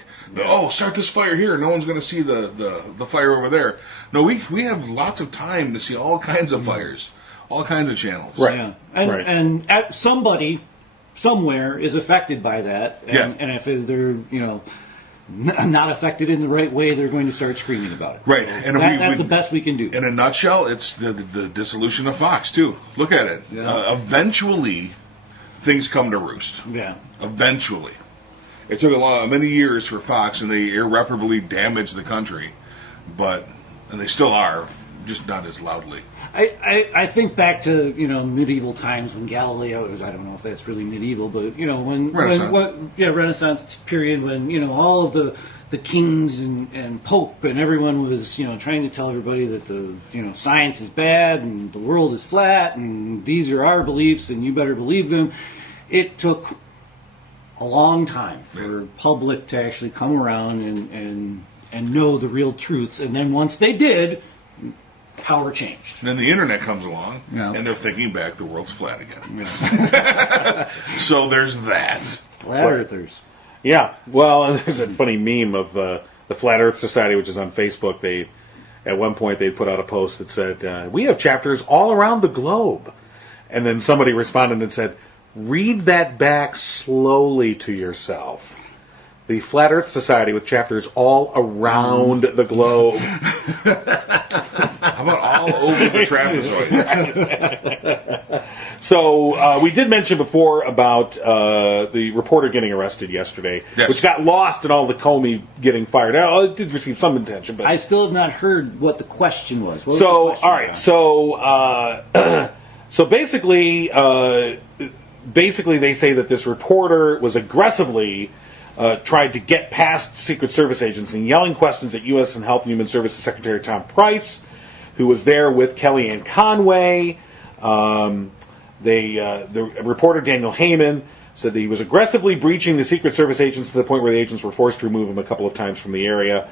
Start this fire here. No one's going to see the fire over there. No, we have lots of time to see all kinds of fires, all kinds of channels. Right. Yeah. And somebody somewhere is affected by that. And if they're not affected in the right way, they're going to start screaming about it. Right, So and that's the best we can do. In a nutshell, it's the dissolution of Fox too. Look at it. Yeah. Eventually, things come to roost. Yeah. Eventually, it took many years for Fox, and they irreparably damaged the country, and they still are, just not as loudly. I think back to medieval times when Galileo was, I don't know if that's really medieval, but when Renaissance period when all of the kings and Pope and everyone was trying to tell everybody that the science is bad and the world is flat and these are our beliefs and you better believe them. It took a long time for public to actually come around and know the real truths, and then once they did, power changed. And then the internet comes along, and they're thinking back, the world's flat again. Yeah. So there's that. Flat earthers. Yeah. Well, there's a funny meme of the Flat Earth Society, which is on Facebook. At one point, they put out a post that said, "We have chapters all around the globe," and then somebody responded and said, "Read that back slowly to yourself." The Flat Earth Society with chapters all around the globe. How about all over the trapezoid? So we did mention before about the reporter getting arrested yesterday, which got lost in all the Comey getting fired. It did receive some attention, but I still have not heard what the question was. All right. So basically, they say that this reporter was aggressively tried to get past Secret Service agents and yelling questions at U.S. and Health and Human Services Secretary Tom Price, who was there with Kellyanne Conway. The reporter Daniel Heyman said that he was aggressively breaching the Secret Service agents to the point where the agents were forced to remove him a couple of times from the area.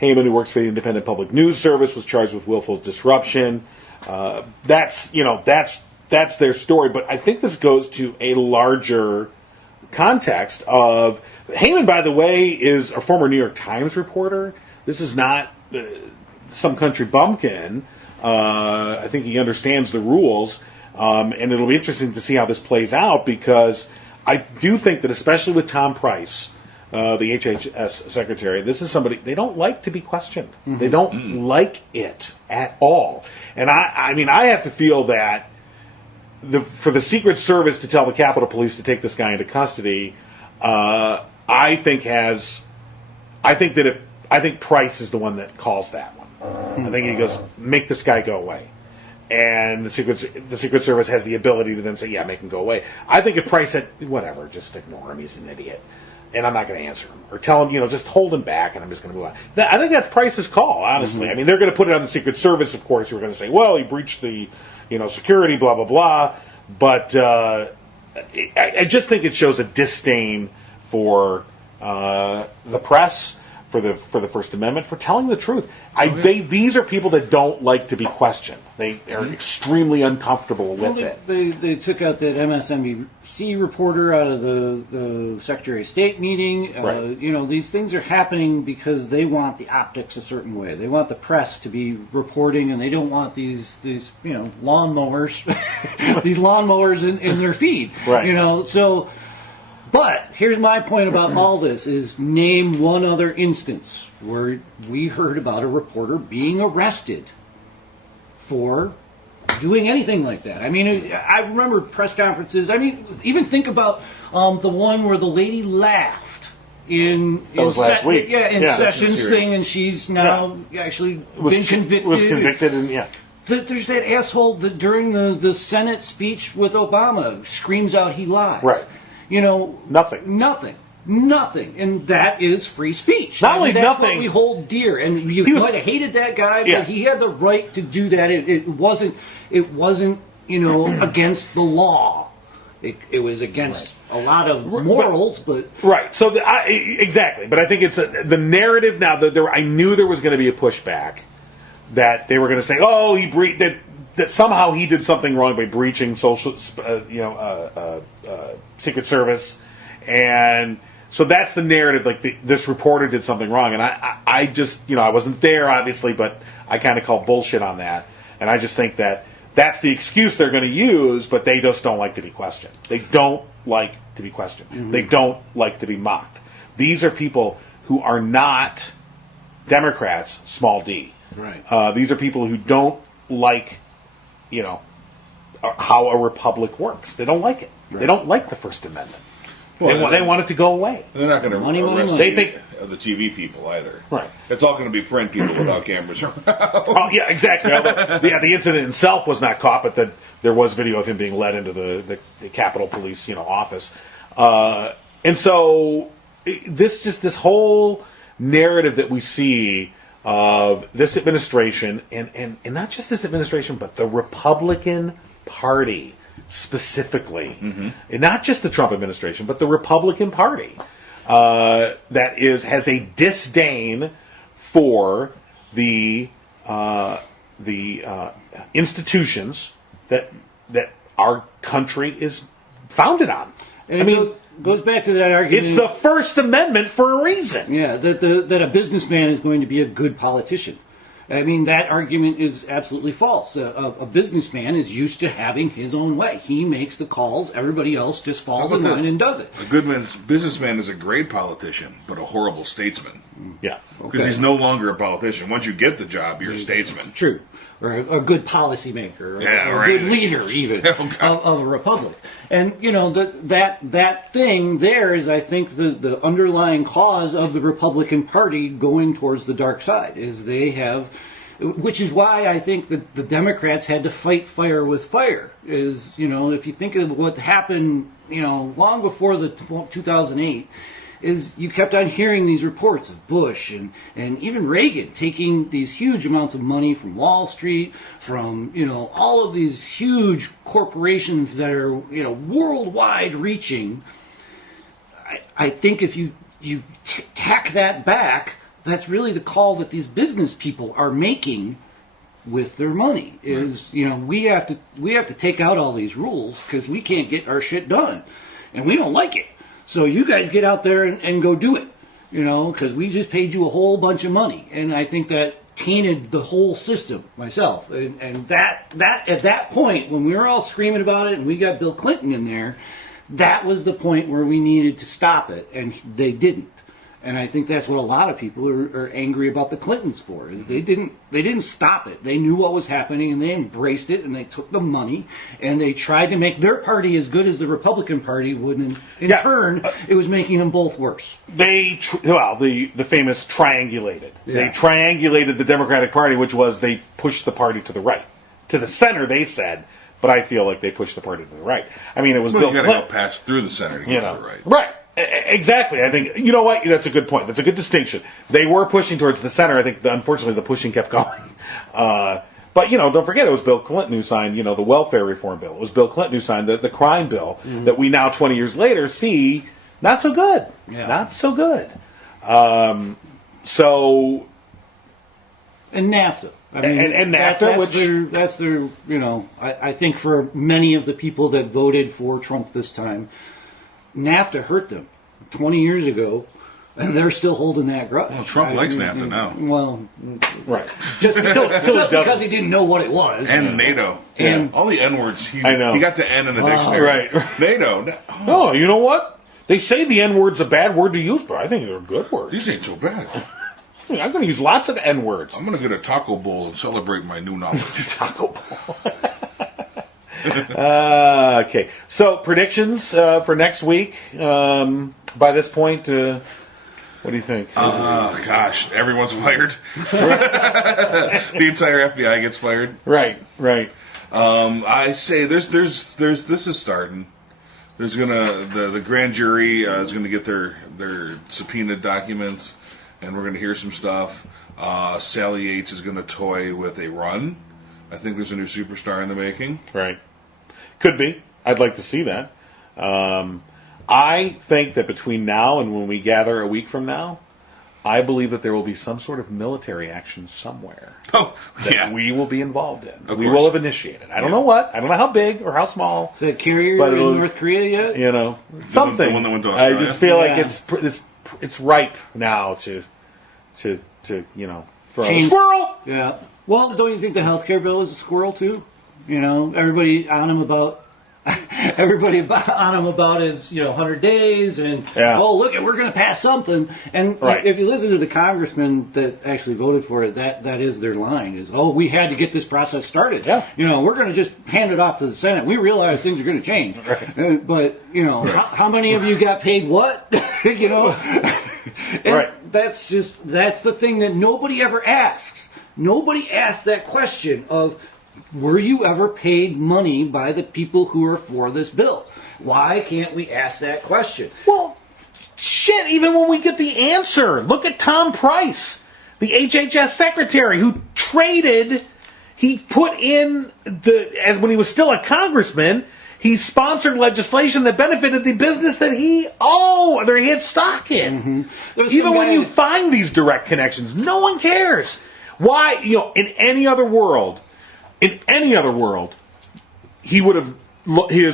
Heyman, who works for the Independent Public News Service, was charged with willful disruption. That's their story. But I think this goes to a larger context of Heyman, by the way, is a former New York Times reporter. This is not some country bumpkin. I think he understands the rules, and it'll be interesting to see how this plays out, because I do think that, especially with Tom Price, the HHS secretary, this is somebody, they don't like to be questioned. Mm-hmm. They don't like it at all. And I mean, I have to feel that for the Secret Service to tell the Capitol Police to take this guy into custody, I think Price is the one that calls that one. Mm-hmm. I think he goes, make this guy go away. And the Secret Service has the ability to then say, yeah, make him go away. I think if Price said, whatever, just ignore him, he's an idiot, and I'm not going to answer him, or tell him, just hold him back, and I'm just going to move on. I think that's Price's call, honestly. Mm-hmm. I mean, they're going to put it on the Secret Service, of course, who are going to say, well, he breached the, security, blah, blah, blah. But I just think it shows a disdain for the press, for the First Amendment, for telling the truth. These are people that don't like to be questioned. They are extremely uncomfortable with it. They took out that MSNBC reporter out of the Secretary of State meeting. Right. These things are happening because they want the optics a certain way. They want the press to be reporting, and they don't want these lawnmowers, these lawnmowers in their feed. Right. So. But here's my point about all this: is name one other instance where we heard about a reporter being arrested for doing anything like that. I mean, I remember press conferences. I mean, even think about the one where the lady laughed in last week. Yeah, in Sessions' thing, and she's now actually been convicted. Was convicted, and There's that asshole that during the Senate speech with Obama screams out he lies. Right. Nothing. And that is free speach. Not only that's nothing. What we hold dear. And you might have hated that guy, but he had the right to do that. It wasn't against the law. It was against a lot of morals, but right. So exactly. But I think it's the narrative now. I knew there was going to be a pushback, that they were going to say, "Oh, he breached that somehow he did something wrong by breaching Secret Service," and so that's the narrative. Like this reporter did something wrong, and I just I wasn't there obviously, but I kind of call bullshit on that, and I just think that that's the excuse they're going to use, but they just don't like to be questioned. They don't like to be questioned. Mm-hmm. They don't like to be mocked. These are people who are not Democrats, small d. Right. These are people who don't like how a republic works. They don't like it. Right. They don't like the First Amendment. Well, they want it to go away. They're not going to arrest They think the TV people either. Right. It's all going to be print people without cameras around. Oh, yeah, exactly. The incident itself was not caught, but there was video of him being led into the Capitol Police office. And so this whole narrative that we see of this administration, and not just this administration, but the Republican Party specifically, and not just the Trump administration, but the Republican Party, that has a disdain for the institutions that our country is founded on. And it goes back to that argument. It's the First Amendment for a reason. Yeah, that a businessman is going to be a good politician. I mean, that argument is absolutely false. A businessman is used to having his own way. He makes the calls. Everybody else just falls in line and does it. A good businessman is a great politician, but a horrible statesman. Yeah. Because he's no longer a politician. Once you get the job, you're a statesman. True. Or a good policymaker. Or a good leader, even, of a republic. And, that thing there is, I think, the underlying cause of the Republican Party going towards the dark side, is they have... Which is why I think that the Democrats had to fight fire with fire. Is, if you think of what happened, long before the 2008, is you kept on hearing these reports of Bush and even Reagan taking these huge amounts of money from Wall Street, from, all of these huge corporations that are, worldwide reaching. I think if you tack that back, that's really the call that these business people are making with their money. Is we have to take out all these rules because we can't get our shit done, and we don't like it. So you guys get out there and go do it. Because we just paid you a whole bunch of money, and I think that tainted the whole system myself. And that at that point, when we were all screaming about it, and we got Bill Clinton in there, that was the point where we needed to stop it, and they didn't. And I think that's what a lot of people are angry about the Clintons for, is they didn't stop it. They knew what was happening, and they embraced it, and they took the money, and they tried to make their party as good as the Republican Party would. And in turn, it was making them both worse. The famous triangulated. Yeah. They triangulated the Democratic Party, which was they pushed the party to the right. To the center, they said, but I feel like they pushed the party to the right. I mean, it was Bill You Clinton. got to go past through the center to get to the right. Right. Exactly. I think, you know what? That's a good point. That's a good distinction. They were pushing towards the center. I think, unfortunately, the pushing kept going. But, don't forget, it was Bill Clinton who signed, the welfare reform bill. It was Bill Clinton who signed the crime bill that we now, 20 years later, see not so good. Yeah. Not so good. And NAFTA. I mean, and NAFTA, that's their, I think for many of the people that voted for Trump this time, NAFTA hurt them 20 years ago, and they're still holding that grudge. Well, Trump likes NAFTA now. Well, right. just because he didn't know what it was. And NATO. And all the N-words. I know. He got to N in the dictionary. Right. NATO. Oh, you know what? They say the N-word's a bad word to use, but I think they're good words. These ain't so bad. I'm going to use lots of N-words. I'm going to get a taco bowl and celebrate my new knowledge. Taco bowl. Okay, so predictions for next week. By this point, what do you think? Gosh, everyone's fired. The entire FBI gets fired. Right. I say this is starting. There's the grand jury is gonna get their subpoenaed documents, and we're gonna hear some stuff. Sally Yates is gonna toy with a run. I think there's a new superstar in the making. Right. Could be. I'd like to see that. I think that between now and when we gather a week from now, I believe that there will be some sort of military action somewhere that we will be involved in. We will have initiated. I don't know what. I don't know how big or how small. Is that carrier in North Korea yet? Something. The one that went to Australia. I just feel like it's ripe now to throw a squirrel. Yeah. Well, don't you think the healthcare bill is a squirrel too? Everybody on him about is 100 days and look, we're going to pass something. And if you listen to the congressman that actually voted for it, that is their line is, we had to get this process started. Yeah. We're going to just hand it off to the Senate. We realize things are going to change. Right. But how many of you got paid what? And that's the thing that nobody ever asks. Nobody asks that question of, were you ever paid money by the people who are for this bill? Why can't we ask that question? Well, shit, even when we get the answer. Look at Tom Price, the HHS secretary who he put in as when he was still a congressman, he sponsored legislation that benefited the business that he had stock in. Mm-hmm. Even when you find these direct connections, no one cares. Why, in any other world, his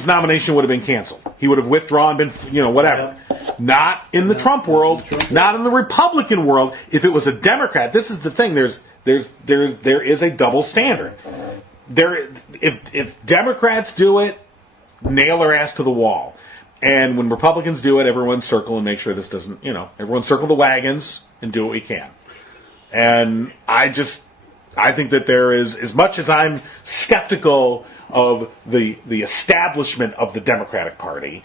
nomination would have been canceled. He would have withdrawn, been, whatever. Yeah. Not in the Trump world, not in the Republican world. If it was a Democrat, this is the thing. There is a double standard. If Democrats do it, nail their ass to the wall. And when Republicans do it, everyone circle and make sure this doesn't, everyone circle the wagons and do what we can. And I think that there is, as much as I'm skeptical of the establishment of the Democratic Party,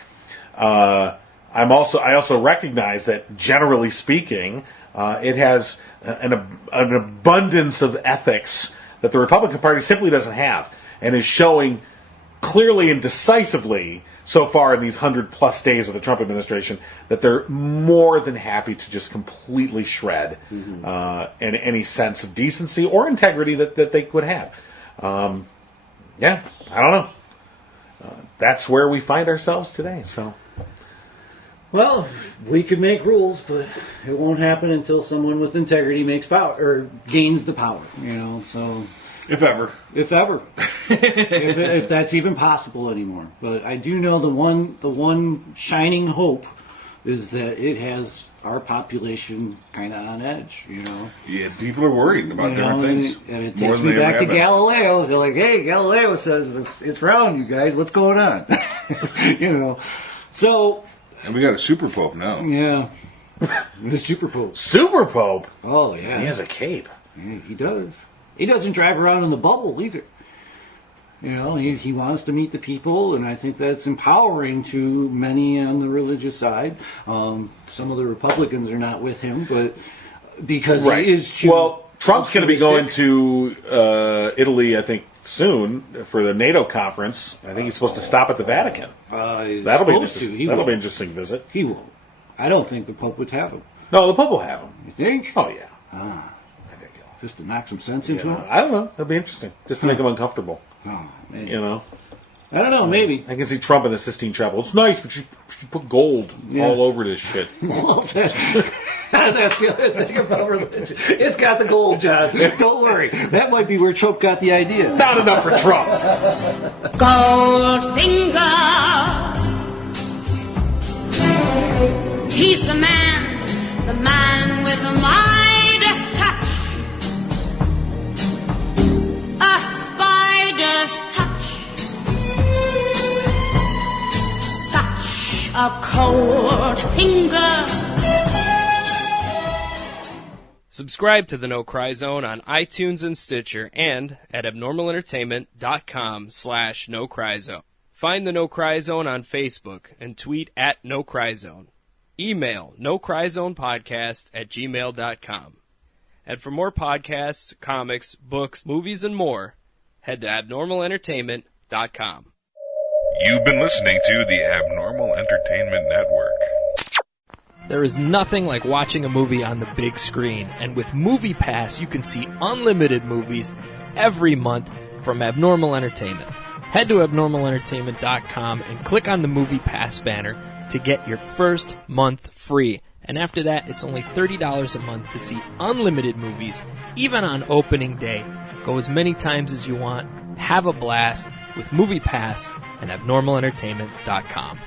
I also recognize that, generally speaking, it has an abundance of ethics that the Republican Party simply doesn't have, and is showing clearly and decisively so far in these 100+ days of the Trump administration that they're more than happy to just completely shred any sense of decency or integrity that they could have. I don't know. That's where we find ourselves today. So Well, we could make rules, but it won't happen until someone with integrity makes power or gains the power. So If ever. if if that's even possible anymore. But I do know the one shining hope is that it has our population kind of on edge. Yeah, people are worried about different things. And it more takes than me they ever back to have been. Galileo. They're like, hey, Galileo says it's round, you guys. What's going on? So. And we got a super pope now. Yeah. The Super Pope. Super Pope? Oh, yeah. He has a cape. Yeah, he does. He doesn't drive around in the bubble either. He wants to meet the people, and I think that's empowering to many on the religious side. Some of the Republicans are not with him, but because Right. he is too. Well, Trump's going to be going to Italy, I think, soon for the NATO conference. I think he's supposed to stop at the Vatican. That'll be an interesting visit. He won't. I don't think the Pope would have him. No, the Pope will have him. You think? Oh, yeah. I think just to knock some sense into him. I don't know. That'll be interesting. Just to make him uncomfortable. Oh, man. I don't know. Maybe. I can see Trump in the Sistine Chapel. It's nice, but you should put gold all over this shit. Well, that's the other thing about religion. It's got the gold, John. Don't worry. That might be where Trump got the idea. Not enough for Trump. Goldfinger, he's the man with the Midas touch, a spider's touch, such a cold finger. Subscribe to the No Cry Zone on iTunes and Stitcher and at abnormalentertainment.com/No Cry Zone. Find the No Cry Zone on Facebook and tweet at No Cry Zone. Email nocryzonepodcast@gmail.com. And for more podcasts, comics, books, movies, and more, head to abnormalentertainment.com. You've been listening to the Abnormal Entertainment Network. There is nothing like watching a movie on the big screen, and with MoviePass, you can see unlimited movies every month from Abnormal Entertainment. Head to abnormalentertainment.com and click on the MoviePass banner to get your first month free. And after that, it's only $30 a month to see unlimited movies, even on opening day. Go as many times as you want. Have a blast with MoviePass and abnormalentertainment.com.